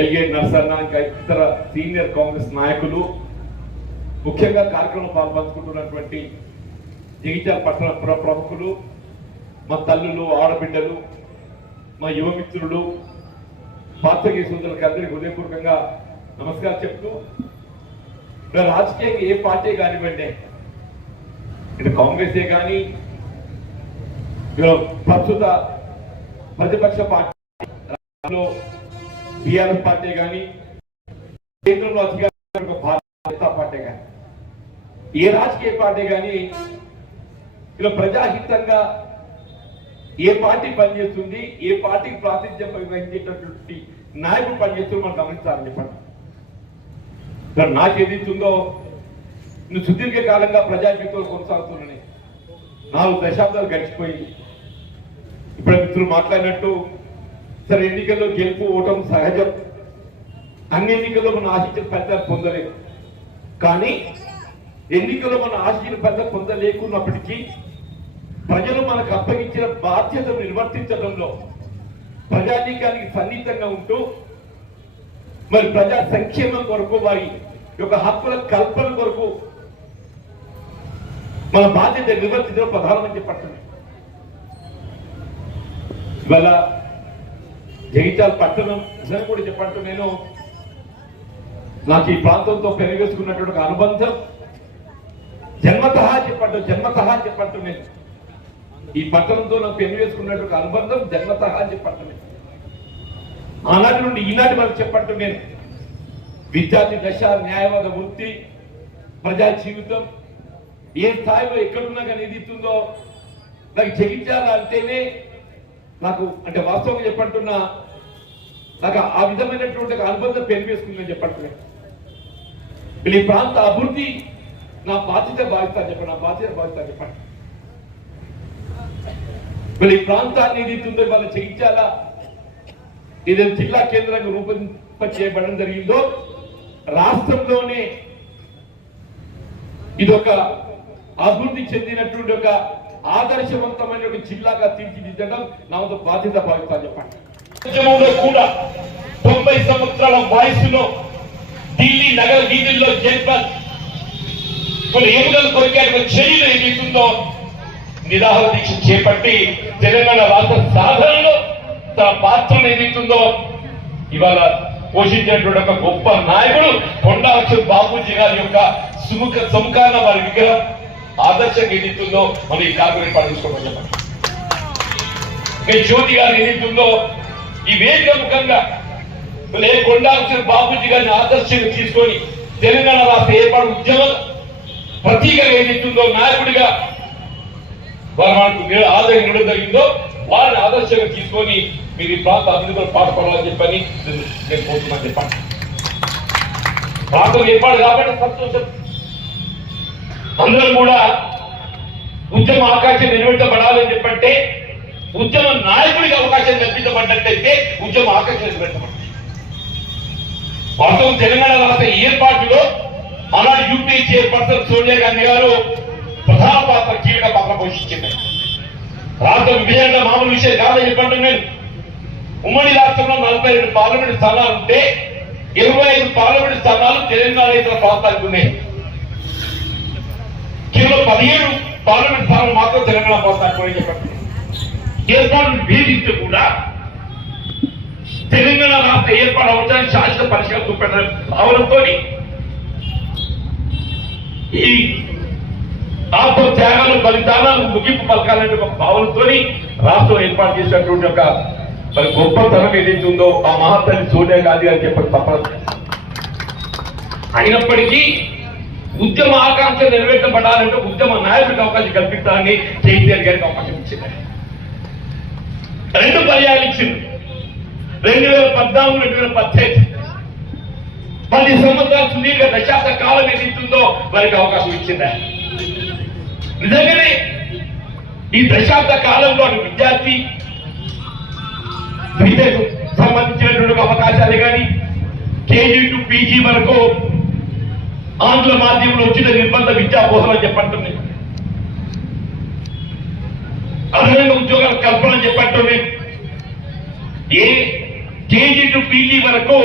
ఎల్గేట్ నర్సన్న, ఇంకా ఇతర సీనియర్ కాంగ్రెస్ నాయకులు, ముఖ్యంగా కార్యక్రమం పాల్పంచుకుంటున్నటువంటి జగిత్యాల పట్టణ ప్రముఖులు, మా తల్లులు, ఆడబిడ్డలు, మా యువ మిత్రులు, పాత్రికేయ సోదరులకు అందరికీ హృదయపూర్వకంగా నమస్కారం చెప్తూ, రాజకీయంగా ఏ పార్టీ కానివ్వండి, ఇటు కాంగ్రెసే కానీ ప్రస్తుత ప్రతిపక్ష పార్టీ టిఆర్ఎస్ పార్టీ కానీ కేంద్రంలో అధికారంలో భారతీయ జనతా పార్టీ కానీ ఏ రాజకీయ పార్టీ కానీ ఇలా ప్రజాహితంగా ఏ పార్టీ పనిచేస్తుంది, ఏ పార్టీకి ప్రాతినిధ్యం వహించేటటువంటి నాయకుడు పనిచేస్తూ మనం గమనించాలని చెప్పండి. నాకేదిస్తుందో నువ్వు సుదీర్ఘకాలంగా ప్రజా జీవితంలో కొనసాగుతున్నాయి, 4 దశాబ్దాలు గడిచిపోయింది. ఇప్పుడు మిత్రులు మాట్లాడినట్టు సరే ఎన్నికల్లో గెలుపు ఓటం సహజం, అన్ని ఎన్నికల్లో మనం ఆశించిన ఫలితాలు పొందలేదు. కానీ ఎన్నికల్లో మనం ఆశించిన ఫలితాలు పొందలేకున్నప్పటికీ ప్రజలు మనకు అప్పగించిన బాధ్యతను నిర్వర్తించడంలో ప్రజానీకానికి సన్నిహితంగా ఉంటూ మరి ప్రజా సంక్షేమం కొరకు, వారి యొక్క హక్కుల కల్పన కొరకు మన బాధ్యత నిర్వర్తించడం ప్రధానమని చెప్పండి. ఇవాళ జగిత్యాల పట్టణం నిజంగా కూడా చెప్పంటూ నేను నాకు ఈ ప్రాంతంతో పెరిగేసుకున్నటువంటి అనుబంధం జన్మతహా చెప్పంటూ నేను ఈ పట్టణంతో నాకు పెరిగేసుకున్నటువంటి అనుబంధం జన్మతహా చెప్పంటూ నేను ఆనాటి నుండి ఈనాటి వరకు చెప్పంటూ నేను విద్యార్థి దశ, న్యాయవాద వృత్తి, ప్రజా జీవితం ఏ స్థాయిలో ఎక్కడున్నా కానీ ఏది ఇస్తుందో నాకు జగిత్యాల అంటేనే నాకు అంటే వాస్తవంగా చెప్పంటున్నా నాకు ఆ విధమైనటువంటి ఒక అనుబంధం పెరిగేసుకుందని చెప్పట్లే. ఈ ప్రాంత అభివృద్ధి నా బాధ్యత భావిస్తాను చెప్పండి, నా బాధ్యత భావిస్తాను చెప్పండి. మరి ఈ ప్రాంతాన్ని ఏదైతుందో వాళ్ళు చేయించాలా, ఏదైతే జిల్లా కేంద్రంగా రూపొందింప చేయబడడం జరిగిందో రాష్ట్రంలోనే ఇదొక అభివృద్ధి చెందినటువంటి ఒక ఆదర్శవంతమైన ఒక జిల్లాగా తీర్చిదిద్దడం నా వంతు బాధ్యత భావిస్తాను చెప్పండి. ఉద్యమంలో కూడా 90 సంవత్సరాల వయసులో ఢిల్లీ నగర వీధుల్లో జన్మత్ కొన్ని ఎముకలు కొరికే చర్యలు ఏదైతుందో నిరాహార దీక్ష చేపట్టి తెలంగాణ రాష్ట్ర సాధనలో తన పాత్రను ఏదైతుందో ఇవాళ పోషించినటువంటి ఒక గొప్ప నాయకుడు కొండాక్ష బాబూజీ గారి యొక్క సుముఖాన వారి విగ్రహం ఆదర్శంగా ఏదైతుందో మనం ఈ కార్యక్రమం పాటించుకోవడం చెప్పండి. జ్యోతి గారు ఏదైతుందో ఈ వేదిక ముఖంగా కొండాక్ష బాబూజీ గారిని ఆదర్శంగా తీసుకొని తెలంగాణ రాష్ట్ర ఏర్పాటు ఉద్యమం ప్రతీకగా ఏదైతుందో నాయకుడిగా వారు మనకు ఆదరణ ఇవ్వడం జరిగిందో వారిని ఆదర్శంగా తీసుకొని మీరు ఈ ప్రాంత అభివృద్ధిలో పాటుపడాలని చెప్పని నేను కోరుతున్నాను చెప్పండి. ప్రాంతం ఏర్పాటు కాబట్టి సంతోషం. అందరూ కూడా ఉద్యమ అవకాశం నిలబెట్టబడాలని చెప్పంటే ఉద్యమ నాయకుడికి అవకాశం కల్పించబడ్డట్లయితే ఉద్యమ ఆకాశం నిలబెట్టబడ్డాయి. వాస్తవం తెలంగాణ రాష్ట్ర ఏర్పాటులో ఆనాడు యూపీఏ చైర్పర్సన్ సోనియా గాంధీ గారు ప్రధాన పాత్ర కీలక పాత్ర పోషించింది. రాష్ట్ర విభజన మామూలు విషయం కాదని చెప్పండి. నేను ఉమ్మడి రాష్ట్రంలో 42 పార్లమెంట్ స్థానాలు ఉంటే 25 పార్లమెంట్ స్థానాలు తెలంగాణ ఇతర ప్రాంతానికి ఉన్నాయి. కేవలం 17 పార్లమెంట్ స్థానాలు మాత్రం తెలంగాణ ప్రాంతానికి చెప్పండి. ఏర్పాటును భేదిస్తే కూడా తెలంగాణ రాష్ట్ర ఏర్పాటు అవసరాన్ని శాశ్వత పరిష్కారం చూపెట్టడం భావనతో ఈ ఆత్మ త్యాగాలు బలిదానాలు ముగింపు పలకాలనే ఒక భావనతో రాష్ట్రం ఏర్పాటు చేసినటువంటి ఒక మరి గొప్పతనం ఏదైతే ఉందో ఆ మహాతల్లి సోనియా గాంధీ గారు చెప్పడం తప్పదు. అయినప్పటికీ ఉద్యమ ఆకాంక్ష నెరవేర్చబడాలంటే ఉద్యమ నాయకుడికి అవకాశం కల్పించాలని కేసీఆర్ గారికి అవకాశం ఇచ్చింది. 2 పర్యాలు ఇచ్చింది. 2014, 2018 10 సంవత్సరాల సుదీర్ఘ దశాబ్ద కాలం ఏదైతుందో వారికి అవకాశం ఇచ్చిందా. నిజంగానే ఈ దశాబ్ద కాలంలో విద్యార్థి విద్యకు సంబంధించినటువంటి అవకాశాలే కానీ కేజీ టు పీజీ వరకు ఆంగ్ల మాధ్యమంలో ఉచిత నిర్బంధ విద్యా బోధన చెప్పంటుంది. అదనంగా ఉద్యోగాల కల్పన చెప్పంటుంది. ఏ కేజీ టు పీజీ వరకు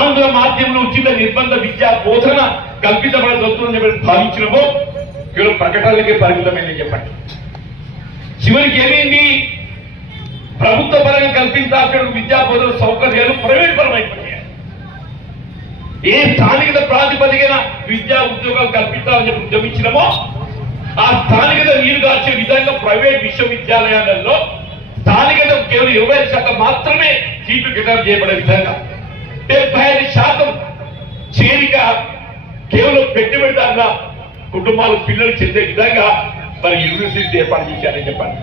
ఆంగ్ల మాధ్యమంలో ఉచిత నిర్బంధ విద్యా బోధన కల్పించబడవస్తుందని చెప్పి భావించినమో కేవలం ప్రకటనలకే పరిమితమైందని చెప్పండి. చివరికి ఏమైంది? ప్రభుత్వ పరంగా కల్పించాల్సిన విద్యా బోధన సౌకర్యాలు ప్రైవేట్ పరమైపోయాయి. ఏ స్థానికత ప్రాతిపదికన విద్యా ఉద్యోగాలు కల్పించాలని చెప్పి ఉద్యమించినమో ఆ స్థానికత నీరుగార్చే విధంగా ప్రైవేట్ విశ్వవిద్యాలయాలలో స్థానికత కేవలం 20% మాత్రమే సీట్లు కేటాయింపు చేయబడే విధంగా 75% చేరిక కేవలం పెట్టుబడిదారుల కుటుంబాలు పిల్లలు చెందే విధంగా మరి యూనివర్సిటీ ఏర్పాటు చేశారని చెప్పండి.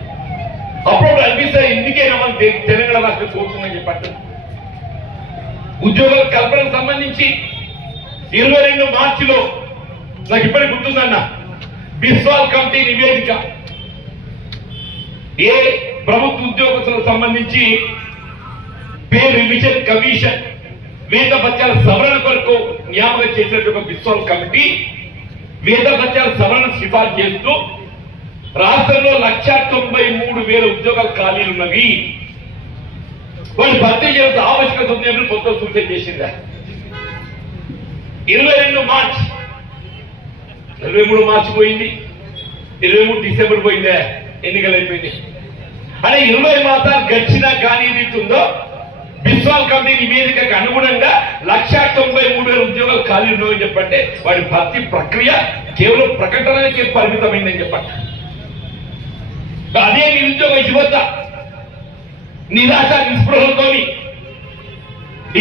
అప్పుడు అనిపిస్తే ఎందుకైనా మనం తెలంగాణ రాష్ట్రం కోరుతుందని చెప్పండి. ఉద్యోగాల కల్పనకు సంబంధించి 22 మార్చిలో నాకు ఇప్పటికి గుర్తుందన్న బిస్వాల్ కమిటీ నివేదిక ఏ ప్రభుత్వ ఉద్యోగస్తులకు సంబంధించి పే రివిజన్ కమిషన్ వేద భత్యాల సవరణ కొరకు నియామకం చేసినటువంటి బిస్వాల్ కమిటీ వేద భత్యాల సవరణ సిఫార్సు చేస్తూ రాష్ట్రంలో 193,000 ఉద్యోగాలు ఖాళీలు ఉన్నవి, వాళ్ళు భర్తీ చేయాల్సిన ఆవశ్యకత ఉందని మొత్తం సూచన చేసిందా. 22 మార్చ్ 23 మార్చి పోయింది, 23 డిసెంబర్ పోయిందా, ఎన్నికలు అయిపోయింది. అనే 20 మాసాలు గడిచినా కానీ ఏదైతుందో బిస్వాల్ కమిటీ నివేదికకు అనుగుణంగా 193,000 ఉద్యోగాలు ఖాళీ ఉన్నాయని చెప్పంటే వాడి భర్తీ ప్రక్రియ కేవలం ప్రకటనకే పరిమితమైందని చెప్పండి. అదే నిరుద్యోగ యువత నిరాశ నిస్పృహలతో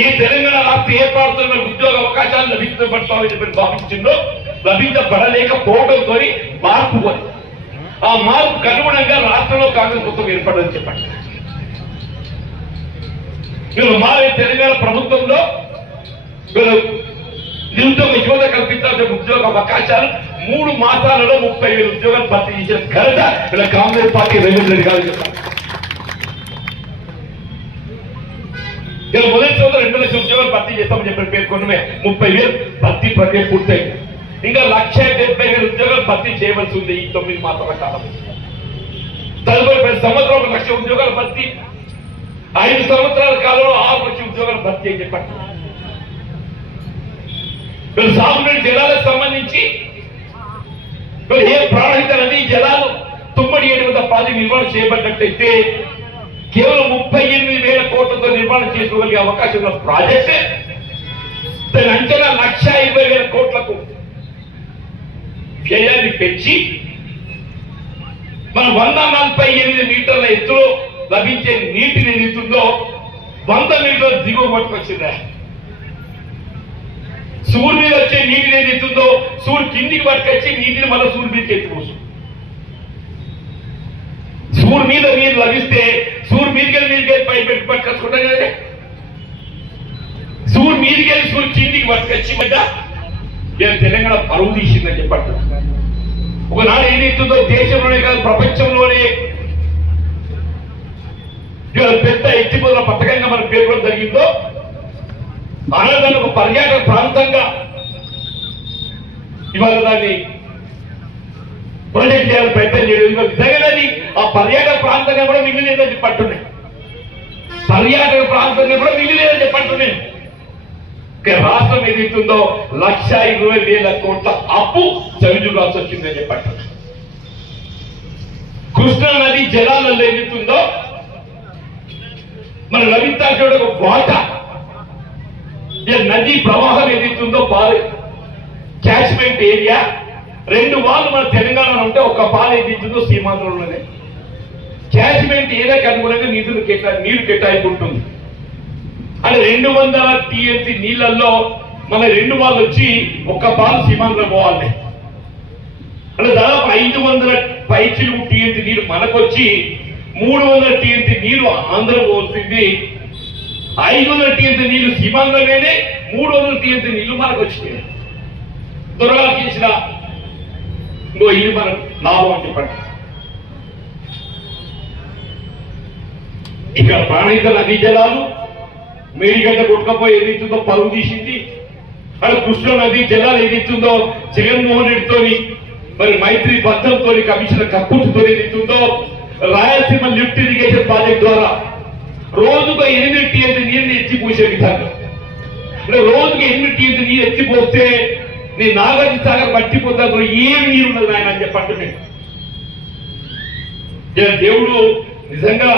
ఈ తెలంగాణ రాష్ట్ర ఏర్పాటుతున్న ఉద్యోగ అవకాశాలు లభించబడతామని చెప్పి భావించిందో లభించబడలేకపోవడంతో మార్పు కొని ఆ మార్పుకు అనుగుణంగా రాష్ట్రంలో కాంగ్రెస్ ప్రభుత్వం ఏర్పడదని చెప్పండి. వీళ్ళు మారే తెలంగాణ ప్రభుత్వంలో వీళ్ళు నిరుద్యోగ యువత కల్పించాల్సిన ఉద్యోగ అవకాశాలు 3 మాసాలలో 30,000 ఉద్యోగాలు భర్తీ చేసిన ఘనత వీళ్ళ కాంగ్రెస్ పార్టీ రేవంత్ రెడ్డి గారు చెప్తారు. ఇలా మొదటి సంవత్సరం 2 లక్షల ఉద్యోగాలు భర్తీ చేస్తామని చెప్పి పేర్కొన్నమే 30,000 భర్తీ ప్రక్రియ పూర్తయింది. ఇంకా 1,70,000 ఉద్యోగాలు భర్తీ చేయవలసి ఉంది ఈ 9 మాసాల కాలం. తదుపరి 10 సంవత్సరాలు 1 లక్ష ఉద్యోగాలు భర్తీ, 5 సంవత్సరాల కాలంలో 6 లక్షల ఉద్యోగాలు భర్తీ అని చెప్పండి. వీళ్ళు సాగునీటి జలాలకు సంబంధించి ఏ ప్రాణహిత నదీ జలాలు తుమ్మడి 700 ప్రాజెక్టు నిర్మాణం చేయబడినట్టయితే కేవలం 38,000 కోట్లతో నిర్మాణం చేసుకోగలిగే అవకాశం ఉన్న ప్రాజెక్ట్ దాని అంచనా 1,20,000 కోట్లకు వ్యయాన్ని పెంచి మన 148 మీటర్ల ఎత్తులో లభించే నీటిని ఏదైతుందో 100 మీటర్ల దిగువ పట్టుకొచ్చిందా. సూర్యు మీద వచ్చే నీటిని ఏదైతుందో సూర్యు కిందికి పట్టుకొచ్చి నీటిని మళ్ళీ సూర్యు మీదకి ఎత్తిపోసు. సూర్యు మీద నీరు లభిస్తే సూర్యు మీదకెళ్ళి పై పెట్టి పట్టుకొచ్చుకుంటాం కదండి. సూర్యు మీదకెళ్ళి సూర్యు కిందికి పట్టుకొచ్చి తెలంగాణ పరువు తీసిందని చెప్పట్టు. ఒకనాడు ఏదైతుందో దేశంలోనే కాదు ప్రపంచంలోనే పెద్ద ఎత్తిపోతుల పథకంగా మనం పేర్కొనడం జరిగిందో ఆనందాన్ని ఒక పర్యాటక ప్రాంతంగా ఇవాళ దాన్ని ప్రొజెక్ట్ చేయాలని ప్రయత్నం చేయడం నిజంగానే ఆ పర్యాటక ప్రాంతంగా కూడా మిగిలిలేదని చెప్పంటున్నాయి. పర్యాటక ప్రాంతంగా కూడా మిగిలిలేదని చెప్పంటున్నాయి. రాష్ట్రం ఏదైతుందో 1,20,000 కోట్ల అప్పు చవిచూడాల్సి వచ్చిందని చెప్పంటున్నాయి. కృష్ణా నది జలాలలో ఏదైతుందో మన లభించాల్సిన ఒక వాటా నది ప్రవాహం ఏదైతుందో క్యాచ్మెంట్ ఏరియా 2 వాళ్ళు మన తెలంగాణలో ఉంటే ఒక పాలు ఏదైతుందో సీమాంధ్రంలోనే క్యాచ్మెంట్ ఏరియాకి అనుగుణంగా నీరు కేటాయింపు ఉంటుంది. అంటే 200 టీఎంసీ నీళ్లలో మన 2 వాళ్ళు వచ్చి ఒక పాలు సీమాంధ్రం పోవాలి. అంటే దాదాపు 500 పైచిలు టీఎంసీ నీరు మనకొచ్చి 300 టీఎంసీ నీరు ఆంధ్ర పోతుంది. 500 టీఎంసీ నీళ్లు సీమాంధ్రలోనే 300 టీఎంసీ నీళ్లు మనకు వచ్చినాయి. త్వరగా చేసిన ఇది మన లాభం అని చెప్పండి. ఇక్కడ ప్రాణహిత నదీ జలాలు మేడిగడ్డ కొట్టుకపోయి ఏదైతుందో పరువు తీసింది. మరి కృష్ణా నదీ జలాలు ఏదైతుందో జగన్మోహన్ రెడ్డితోని మరి మైత్రి బద్దంతో కమిషనర్ కప్పుతో ఏదైతుందో రాయలసీమ లిఫ్ట్ ఇరిగేషన్ ప్రాజెక్ట్ ద్వారా రోజుకు 8 టీఎంసీ నీరుని ఎత్తిపోసే విధంగా అంటే రోజుకు 8 టీఎంసీ నీరు ఎత్తిపోస్తే నీ నాగార్జున సాగర్ పట్టిపోతా ఏం నీరు ఉన్నది ఆయన అని చెప్పంటున్నాను. దేవుడు నిజంగా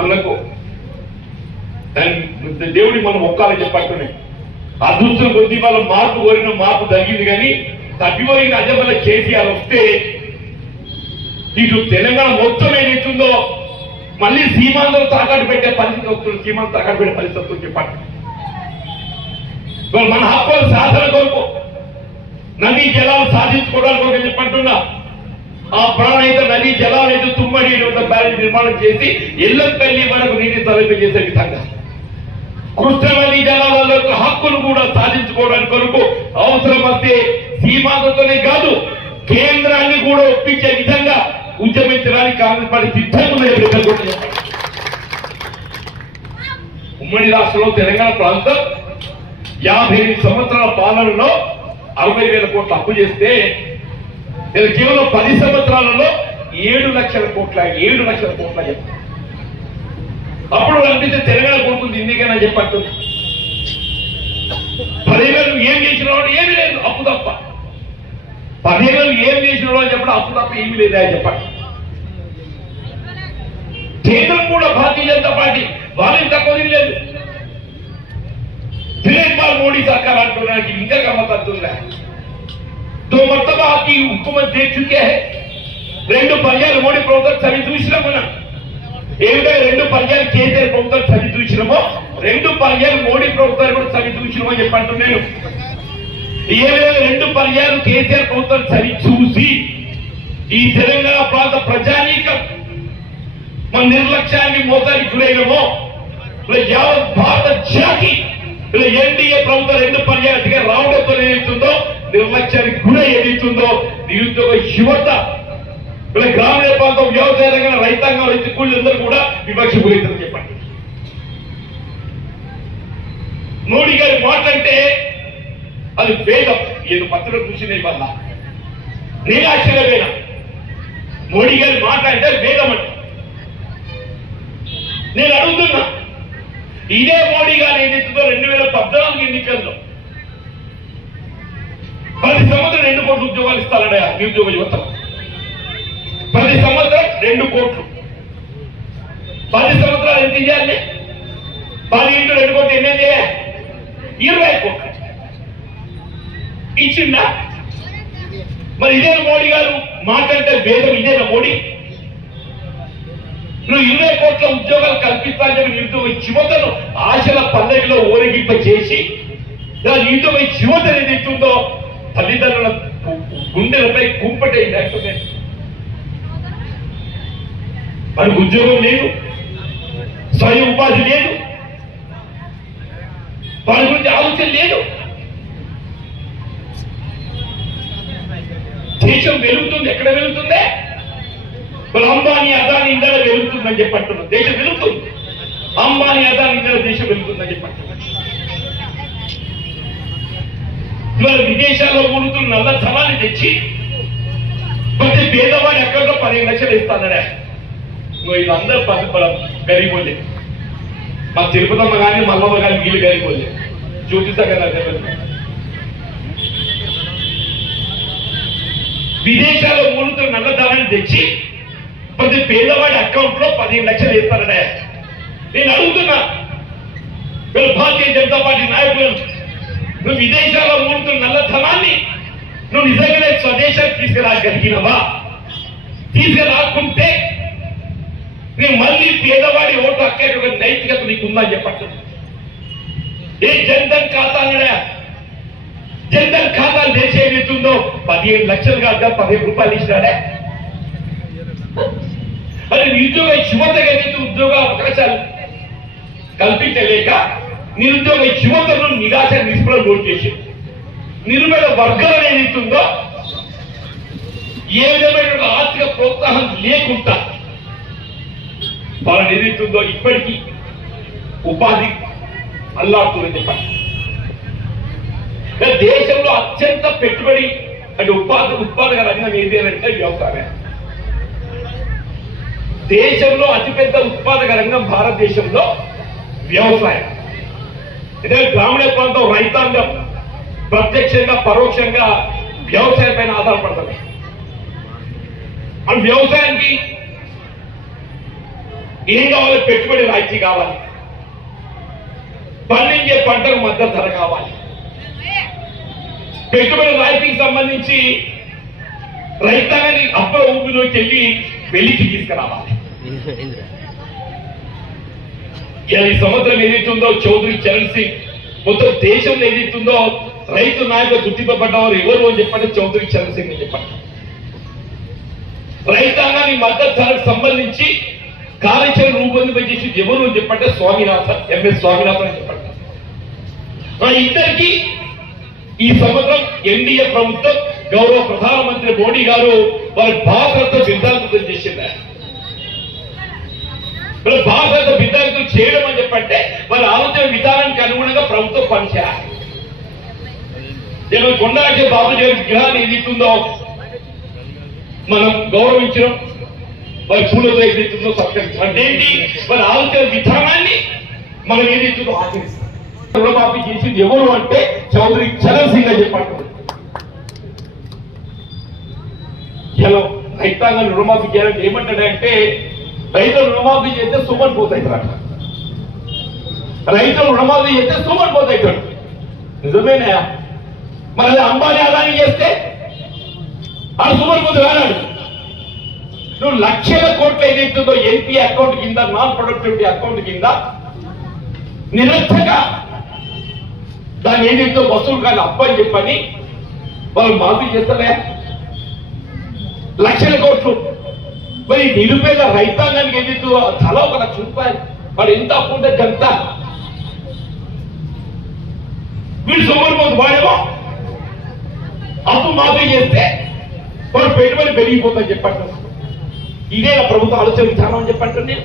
మనకు దేవుడి మనం ఒక్కాలని చెప్పంటున్నాయి. అదృష్టం కొద్ది వాళ్ళ మార్పు కోరిన మార్పు జరిగింది కానీ తప్పిపోయిన అజబల కేసీఆర్ వస్తే ఇటు తెలంగాణ మొత్తం ఏదైతుందో మళ్ళీ సీమాంధ్రం తాకట్టు పెట్టే పరిస్థితి వస్తుంది. సీమాంధ్రం తాకట్టు పెట్టే పరిస్థితి వస్తుంది చెప్పండి. మన హక్కుల సాధన కొరకు నదీ జలాలు సాధించుకోవడానికి చెప్పంటున్నా ఆ ప్రాణహిత నదీ జలాలు అయితే తుమ్మడి బ్యారేజ్ నిర్మాణం చేసి ఎల్లంపల్లి మనకు నీటి తరలింపు చేసే విధంగా కృష్ణ నదీ జలాల యొక్క హక్కులు కూడా సాధించుకోవడానికి కొరకు అవసరం వస్తే సీమాంధ్రతోనే కాదు కేంద్రాన్ని కూడా ఒప్పించే విధంగా ఉద్యమించడానికి కాంగ్రెస్ పార్టీ సిద్ధంగా ఉమ్మడి రాష్ట్రంలో తెలంగాణ ప్రాంతం 58 సంవత్సరాల పాలనలో 60,000 కోట్ల అప్పు చేస్తే కేవలం 10 సంవత్సరాలలో 7 లక్షల కోట్ల అప్పుడు అనిపిస్తే తెలంగాణ కొడుకుంది ఇందుకైనా చెప్పట్టు 10,000 ఏం చేసిన వాడు ఏమీ లేదు అప్పు తప్ప 10,000 ఏం చేసిన వాడు చెప్పడం అప్పు తప్ప ఏమీ లేదా చెప్పండి. కేంద్రం కూడా భారతీయ జనతా పార్టీ వాళ్ళని తక్కువ లేదు. मोदी सरकार अंटूनाనికి ఇంకా గమ్మత్తుందా. 2 మర్తబా की हुकूमत दे चुके हैं. 2 పర్యాలు మోడీ ప్రభుత్వం చవి చూసినా మనం ఏమిటో 2 పర్యాలు కేసీఆర్ ప్రభుత్వం చవి చూసినామో 2 పర్యాలు మోడీ ప్రభుత్వం కూడా చవి చూసినామో చెప్పంటున్నాను. ఏవేళ 2 పర్యాలు కేసీఆర్ ప్రభుత్వం చవి చూసి ఈ తెలంగాణ ప్రాంత ప్రజానీకం మన నిర్లక్ష్యాన్ని మోసానికి గురైనమో ఇలా యావత్ భారత జాతి ఇలా ఎన్డీఏ ప్రభుత్వం 2 పర్యాయాలుగా రావడంతో ఏదైతుందో నిర్లక్ష్యానికి గురి ఏదైతుందో నిరుద్యోగ యువత ఇలా గ్రామీణ ప్రాంతం వ్యవసాయ రంగం రైతాంగం రైతు కూలీలందరూ కూడా వివక్ష గురవుతుందని చెప్పండి. మోడీ గారి మాటంటే అది వేదం. ఏదో పత్రిక కూర్చునే వల్ల నేను ఆశ్చర్యపోయినా. మోడీ గారి మాట అంటే వేదం అంటే నేను అడుగుతున్నా, ఇదే మోడీ గారు ఏదైతుందో 2014 ఎన్నికల్లో 10 సంవత్సరం 2 కోట్ల ఉద్యోగాలు ఇస్తారనే నిరుద్యోగ యువత. 10 సంవత్సరం 2 కోట్లు. 10 సంవత్సరాలు ఎంత ఇవ్వాలి? 10 ఇంటూ 2 కోట్లు ఎన్ని? 20 కోట్లు ఇచ్చిందా? మరి ఇదే మోడీ గారు మాట్లాడితే వేదం ఇదేనా మోడీ? నువ్వు 20 కోట్ల ఉద్యోగాలు కల్పిస్తానని చెప్పి నిరుద్యోగ యువతను ఆశల పల్లెలో ఊరేగింప చేసి నిరుద్యోగ యువత ఏదైతుందో తల్లిదండ్రుల గుండెలపై కుంపటే లేకపోతే మనకు ఉద్యోగం లేదు, స్వయం ఉపాధి లేదు, వారి గురించి ఆలోచన లేదు. దేశం వెలుగుతుంది. ఎక్కడ వెలుగుతుందే? మరి అంబానీ అదాని ఇంధన వెలుగుతుందని చెప్పంటున్నారు. దేశం వెలుగుతుంది. అంబానీ అదాని ఇంధన దేశం వెలుగుతుందని చెప్పంటున్నారు. ఇవాళ విదేశాల్లో ఊరుతున్న నల్ల ధనాన్ని తెచ్చి ప్రతి పేదవాడు ఎక్కడో 15 లక్షలు ఇస్తాననే. వీళ్ళందరూ గరీబోలే. మా తిరుపతమ్మ కానీ మల్లమ్మ కానీ వీళ్ళు గరీబోలే. జ్యోతిష కదా విదేశాల్లో ఊరుతున్న నల్ల ధనాన్ని తెచ్చి ప్రతి పేదవాడి అకౌంట్ లో 15 లక్షలు వేస్తారనే. నేను అడుగుతున్నా వీళ్ళు భారతీయ జనతా పార్టీ నాయకులను, నువ్వు విదేశాల్లో ఊరుతున్న నల్ల ధనాన్ని నువ్వు నిజంగానే స్వదేశానికి తీసుకురాగలిగినవా? తీసుకురాకుంటే నేను మళ్ళీ పేదవాడి ఓటు అక్కే ఒక నైతికత నీకుందని చెప్పట్టు. ఏ జన్ధన్ ఖాతా అన్నాడా? జన్ధన్ ఖాతాలు దేశం ఏదైతుందో 15 లక్షలు కాదు 15 రూపాయలు ఇచ్చినాడే. అది నిరుద్యోగ యువతగా ఉద్యోగ అవకాశాలు కల్పించలేక నిరుద్యోగ యువతను నిరాశ నిస్పృహ లోటు చేసి నిరుపేద వర్గాలు ఏదైతుందో ఏ విధమైన ఆర్థిక ప్రోత్సాహం లేకుండా వాళ్ళని ఏదైతుందో ఇప్పటికీ ఉపాధి అల్లాడుతుందని చెప్పండి. దేశంలో అత్యంత పెట్టుబడి అంటే ఉత్పాదక రంగం ఏది అంటే వ్యవసాయం. దేశంలో అతిపెద్ద ఉత్పాదక రంగం భారతదేశంలో వ్యవసాయం. ఇదే గ్రామీణ ప్రాంతం రైతాంగం ప్రత్యక్షంగా పరోక్షంగా వ్యవసాయం పైన ఆధారపడుతుంది. ఆ వ్యవసాయానికి ఏం కావాలి? పెట్టుబడి రాయితీ కావాలి, పండించే పంటకు మద్దతు ధర కావాలి. పెట్టుబడి రాయితీకి సంబంధించి రైతాంగాన్ని అప్పుల ఊపిలోకి వెళ్ళి వెలికి తీసుకురావాలి. ఈ సంవత్సరం ఏదైతుందో చౌదరి చరణ్ సింగ్ మొత్తం దేశంలో ఏదైతుందో రైతు నాయకులు గుర్తింపబడ్డవారు ఎవరు అని చెప్పండి? చౌదరి చరణ్ సింగ్ అని చెప్పండి. రైతాంగాన్ని మద్దతు ధరకు సంబంధించి కార్యాచరణ రూపొందింపజేసి ఎవరు అని చెప్పంటే స్వామినాథన్, ఎంఎస్ స్వామినాథన్ అని చెప్పండి. ఇద్దరికి ఈ సంవత్సరం ఎన్డీఏ ప్రభుత్వం గౌరవ ప్రధానమంత్రి మోడీ గారు వారి భారత విద్యార్థులు చేసింది. భారత విద్యార్థులు చేయడం అని చెప్పంటే వారి ఆలోచన విధానానికి అనుగుణంగా ప్రభుత్వం పనిచేయాలి. కొండాకి బాబు గారి విగ్రహాన్ని ఏదైతుందో మనం గౌరవించడం, వారి పూలతో ఏదైతుందో సత్కరించడం అంటే ఏంటి? వారి ఆలోచన విధానాన్ని మనం ఏదైతుందో ఆచరిస్తాం. రుణమాఫీ చేసింది ఎవరు అంటే చౌదరి చరణ్ సింగ్ అని చెప్పంటారు. రైతాంగాన్ని రుణమాఫీ చేయాలంటే ఏమంటాడంటే రైతులు రుణమాఫీ చేస్తే సుమన్ పోతాయితాడు, రైతులు రుణమాఫీ చేస్తే సుమన్ పోతాయితాడు. నిజమేనా? మరి అది అంబానీ అదాని చేస్తే ఆ సుమన్ పోతే రానాడు. నువ్వు లక్షల కోట్లు ఏదైతుందో ఎన్పీ అకౌంట్ కింద, నాన్ ప్రొడక్టివిటీ అకౌంట్ కింద నిరర్థగా దాన్ని ఏదైతే వసూలు కానీ అప్పని చెప్పని వాళ్ళు మాఫీ చేస్తలే లక్షల కోట్లు. మరి నిరుపేద రైతాంగానికి ఏదైతే తల 1 లక్ష రూపాయలు వాడు ఎంత అప్పు ఉంటే గంత వీళ్ళు సోమరిపోతు వాడేమో అప్పు మాఫీ చేస్తే వాడు పెట్టుబడి పెరిగిపోతుందని చెప్పండి. ఇదే నా ప్రభుత్వం ఆలోచన విధానం అని చెప్పండి. నేను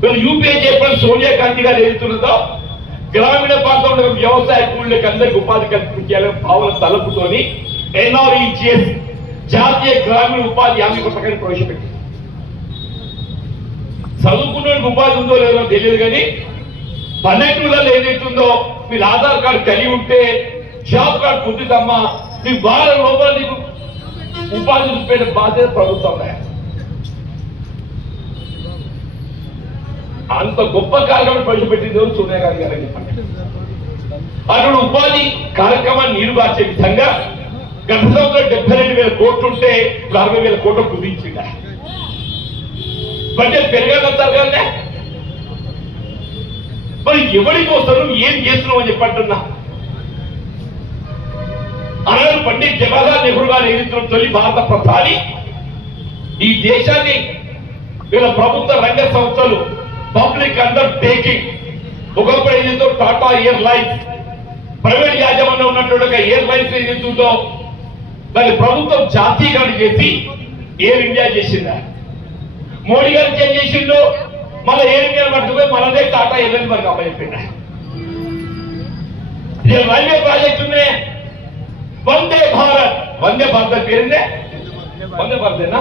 వీళ్ళు యూపీఏ చెప్పిన సోనియా గాంధీ గారు ఏదుతున్నదో గ్రామీణ ప్రాంతంలో వ్యవసాయ కూలీలకు అందరికి ఉపాధి కల్పించాలని భావన తలుపుతోని NREGS జాతీయ గ్రామీణ ఉపాధి హామీ పథకాన్ని ప్రవేశపెట్టింది. చదువుకున్న ఉపాధి ఉందో లేదో తెలియదు కానీ పల్లెటూళ్ళలో ఏదైతుందో మీరు ఆధార్ కార్డు కలిగి ఉంటే జాబ్ కార్డు పొందుతామా మీ వారం లోపల నీకు ఉపాధి చూపే బాధ్యత ప్రభుత్వం. అంత గొప్ప కార్యక్రమం ప్రవేశపెట్టింది సోనియా గాంధీ గారు చెప్పండి. అటువంటి ఉపాధి కార్యక్రమాన్ని నీరుగార్చే విధంగా గత సంవత్సరం 72,000 కోట్లు ఉంటే 60,000 కోట్లు కుదించింది. బడ్జెట్ పెరగాలంటారు కదా, మరి ఎవరి కోసం ఏం చేస్తున్నావు అని చెప్పంటున్నా. ఆనాడు పండిత్ జవహర్లాల్ నెహ్రూ గారు ఏదిస్తున్న తొలి భారత ప్రధాని ఈ దేశాన్ని వీళ్ళ ప్రభుత్వ రంగ సంస్థలు పబ్లిక్ అండర్టేకింగ్ ఒకప్పుడు ఏదైతే టాటా ఎయిర్లైన్స్ ప్రైవేట్ యాజమాన్యం ఉన్నటువంటి ఎయిర్లైన్స్ ఏదైతుందో దాని ప్రభుత్వం జాతీయకరణ చేసి ఎయిర్ ఇండియా చేసిందా. మోడీ గారు ఏం చేసిండు, మళ్ళీ ఎయిర్ ఇండియా పట్టుకుపోయి మనదే టాటా ఎయిర్లైన్స్ మనకు అప్పచెప్పిండా. రైల్వే ప్రాజెక్ట్ ఉన్నాయి వందే భారత్ పేరుందే వందే భారతేనా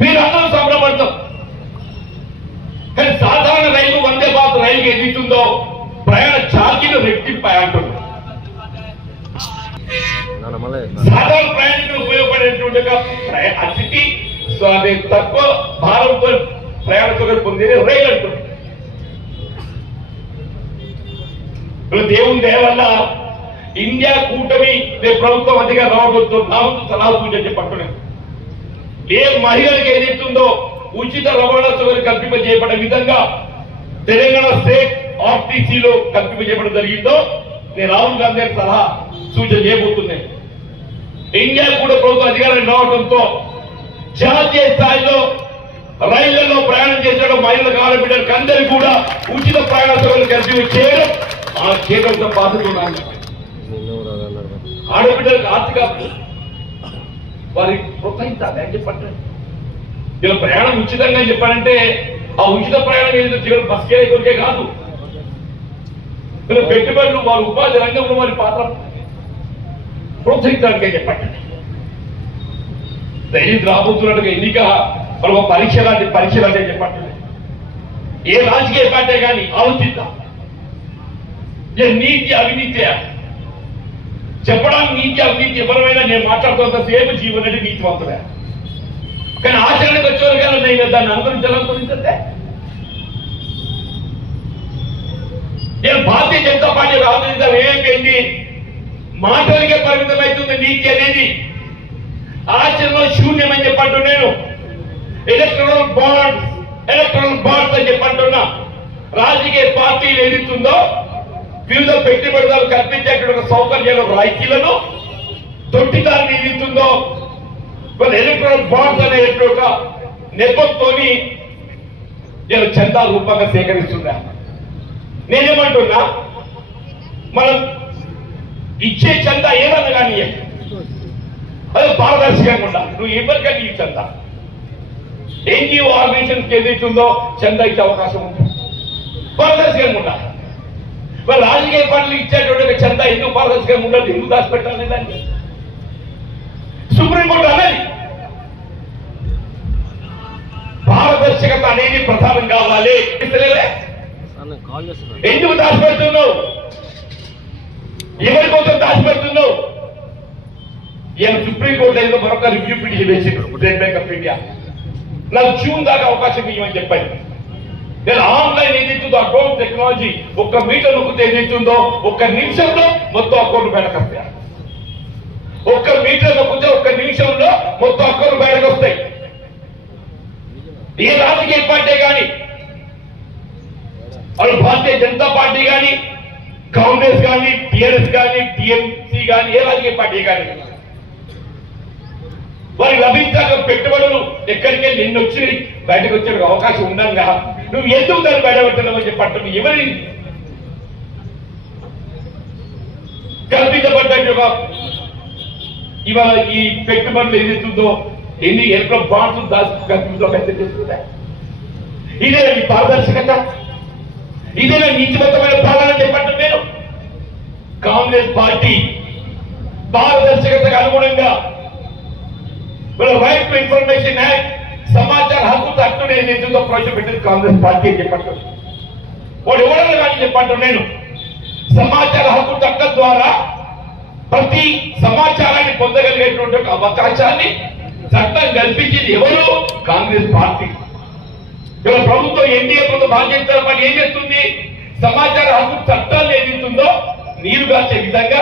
మీరు అందరూ సంబరపడతాం. కానీ సాధారణ రైలు వందే భారత్ రైలుకి ఎదుగుతుందో ప్రయాణ ఛార్జీలు రెట్టింపాయి అంటున్నారు. సాధారణ ప్రయాణికులు ఉపయోగపడేటువంటి అతిథి అది తక్కువ భారంతో ప్రయాణ సౌకర్యం పొందేది రైలు అంటుంది. దేవుని దయ వల్ల ఇండియా కూటమి ప్రభుత్వం అధికారం రావడంతో నామంతో సలహా సూచన చెప్పట్టున్నాను. ఏ మహిళలకు ఏదైతుందో ఉచిత రవాణా సౌకర్యం కల్పింపజేయబడే విధంగా తెలంగాణ స్టేట్ ఆర్టీసీలో కల్పింపజేయబడడం జరిగిందో నేను రాహుల్ గాంధీ గారి సలహా సూచన చేయబోతున్నాను. ఇండియా కూడా ప్రభుత్వ అధికారం రావడంతో జాతీయ స్థాయిలో రైళ్లలో ప్రయాణం చేసే మహిళలకు ఆడబిడ్డలకు అందరికీ కూడా ఉచిత ప్రయాణ సౌకర్యం కల్పించి చేయడం ఆ కేంద్రంతో బాధ్యత. ఆడబిడ్డలకు ఆర్థిక వారికి ప్రోత్సహించాలి అని చెప్పండి. ఇలా ప్రయాణం ఉచితంగా చెప్పాలంటే ఆ ఉచిత ప్రయాణం ఏదో కేవలం బస్ కొరికే కాదు, ఇలా పెట్టుబడులు వారి ఉపాధి రంగంలో వారి పాత్ర ప్రోత్సహించడానికే చెప్పండి. దయచేసి రాబోతున్నట్టుగా ఎన్నిక మనం పరీక్ష లాంటి చెప్పండి. ఏ రాజకీయ పార్టీ కానీ ఆలోచిద్దాం. నీతి అవినీతి చెప్పడానికి నీతి అవినీతి ఎవరైనా నేను మాట్లాడుతున్నంత సేపు జీవన్ రెడ్డి నీతివంతుడే, కానీ ఆచరణకు వచ్చేవారు కానీ నేను దాన్ని అనుకరించాలనుకుంటే నేను భారతీయ జనతా పార్టీ ఆలోచించాలి. ఏమైపోయింది, మాటలకే పరిమితమవుతుంది నీతి అనేది, ఆచరణలో శూన్యమని చెప్పంటూ నేను ఎలక్ట్రల్ బాండ్స్ అని చెప్పంటున్నా. రాజకీయ పార్టీలు ఏదిస్తుందో వివిధ పెట్టుబడులు కల్పించేటువంటి సౌకర్యాలు రాయితీలను తొట్టిదాన్ని ఏదిస్తుందో ఎలక్ట్రల్ బాండ్స్ అనేటువంటి నెపంతో నేను చందా రూపంగా సేకరిస్తున్నా. నేనేమంటున్నా, మనం ఇచ్చే చందా ఏదన్నా కానీ అది పారదర్శకంగా ఉండాలి. నువ్వు ఎవరికైనా ఈ చందా ఎన్జిఓ ఆర్గనైజేషన్ ఏదైతుందో చందా ఇచ్చే అవకాశం ఉంది, పారదర్శకంగా ఉండాలి. మరి రాజకీయ పార్టీలు ఇచ్చేటువంటి చందా ఎందుకు పారదర్శకంగా ఉండదు, ఎందుకు దాచిపెట్టాలి దాన్ని సుప్రీంకోర్టు అనేది. పారదర్శకత అనేది ప్రధానం కావాలి. ఎందుకు దాచిపెడుతున్నావు, ఎవరి కోసం దాచిపెడుతున్నావు? ఈయన సుప్రీంకోర్టు ఏదో మరొక రివ్యూ పిటిషన్ వేసింది స్టేట్ బ్యాంక్ ఆఫ్ ఇండియా. నాకు జూన్ దాకా అవకాశం ఇవ్వమని చెప్పాను. నేను ఆన్లైన్ ఏదైతుందో అకౌంట్ టెక్నాలజీ 1 మీటర్ నొక్కితే ఏదైతుందో 1 నిమిషంలో మొత్తం అకౌంట్ బయటకు వస్తాయి. 1 మీటర్ నొక్కితే 1 నిమిషంలో మొత్తం అకౌంట్ బయటకు వస్తాయి. ఏ రాజకీయ పార్టీ కానీ అవి భారతీయ జనతా పార్టీ కానీ కాంగ్రెస్ కానీ టిఆర్ఎస్ కానీ టిఎంసీ కానీ ఏ రాజకీయ పార్టీ కానీ వారికి లభించాక పెట్టుబడులు ఎక్కడికి నిన్న వచ్చినాయి బయటకు వచ్చే అవకాశం ఉండగా నువ్వు ఎందుకు దాన్ని బయటపెట్టడం అని చెప్పంటున్నావు. ఎవరి కల్పించబడ్డ ఇవాళ ఈ పెట్టుబడులు ఏదైతుందో ఎన్ని ఎక్కడ బాండ్స్ దాచుకుంటుందా? ఇదేనా ఈ పారదర్శకత? ఇదేనా నీతివంతమైన పాలన చెప్పండి. నేను కాంగ్రెస్ పార్టీ పారదర్శకతకు అనుగుణంగా రైట్ టు ఇన్ఫర్మేషన్ యాక్ట్ సమాచార హక్కు చట్టం ఏదైతుందో ప్రవేశపెట్టింది కాంగ్రెస్ పార్టీ అని చెప్పంటారు. వాడు ఎవరన్నా కానీ చెప్పంటారు. నేను సమాచార హక్కు చట్టం ద్వారా ప్రతి సమాచారాన్ని పొందగలిగేటువంటి ఒక అవకాశాన్ని చట్టం కల్పించింది ఎవరు? కాంగ్రెస్ పార్టీ. ఇవాళ ప్రభుత్వం ఎన్డీఏ ప్రభుత్వం బాధ్యత పార్టీ ఏం చేస్తుంది? సమాచార హక్కు చట్టాన్ని ఏదైతుందో నీరుగార్చే విధంగా,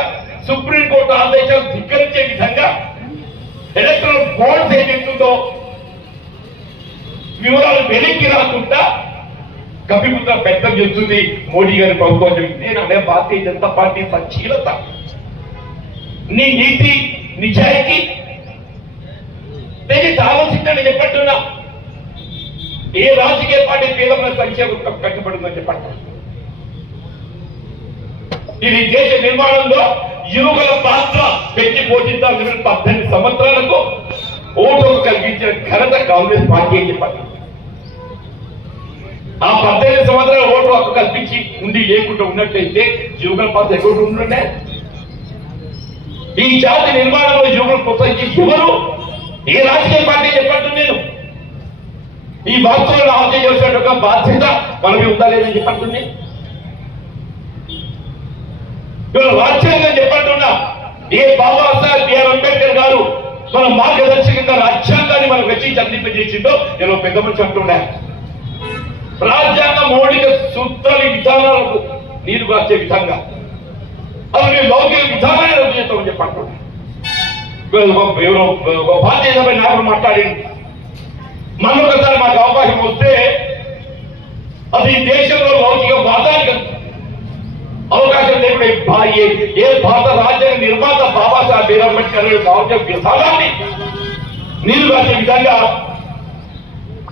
సుప్రీంకోర్టు ఆదేశాలు ధిక్కరించే విధంగా, ఎలక్ట్రల్ బాండ్స్ ఏదైతుందో వివరాలు వెనక్కి రాకుండా కపిపుత్ర పెద్దం చెప్తుంది మోడీ గారి ప్రభుత్వం. నేను అనే భారతీయ జనతా పార్టీ సచ్చీలత, నీ నీతి నిజాయితీ దయచేసి ఆలోచించండి చెప్పట్టున్నా. ఏ రాజకీయ పార్టీ పేదల సంక్షేమం కట్టుబడిందని చెప్పండి. ఇది దేశ నిర్మాణంలో యువకుల పాత్ర పెంచి పోషించాల్సిన 18 సంవత్సరాలకు ఓటు కలిగించిన ఘనత కాంగ్రెస్ పార్టీ అని చెప్పండి. ఆ 18 సంవత్సరాల ఓటు హక్కు కల్పించి ఉండి లేకుండా ఉన్నట్టయితే యువకుల పాత్ర ఎక్కడ ఉంటుండే? ఈ జాతి నిర్మాణంలో యువకులు ప్రోత్సహించి ఎవరు? ఏ రాజకీయ పార్టీ చెప్పట్టు. నేను ఈ వాస్తవాలను ఆలోచన చేసేట బాధ్యత మనకి ఉందా లేదని చెప్పండి. ఇవాళ రాజ్యాంగం చెప్పంటున్నా. ఏ బాబాసాహెబ్ బిఆర్ అంబేద్కర్ గారు మన మార్గదర్శకంగా రాజ్యాంగాన్ని మనం రచించి అందింపజేసిందో నేను పెద్ద మనిషి అంటున్నా. రాజ్యాంగ మౌలిక సూత్రాల విధానాలకు నీరు కాచే విధంగా అలాగే లౌకిక విధానాన్ని రద్దు చేస్తామని చెప్పంటున్నా. భారతీయ జనతా నాయకులు మాట్లాడింది. మరొకసారి మాకు అవకాశం వస్తే అది దేశంలో లౌకిక వాదానికి అవకాశం లేకుండా ఏ భారత రాజ్యాంగ నిర్మాత బాబాసాహెబ్ బిఆర్ అంబేద్కర్ లౌకిక విధానాన్ని నీరు కాచే విధంగా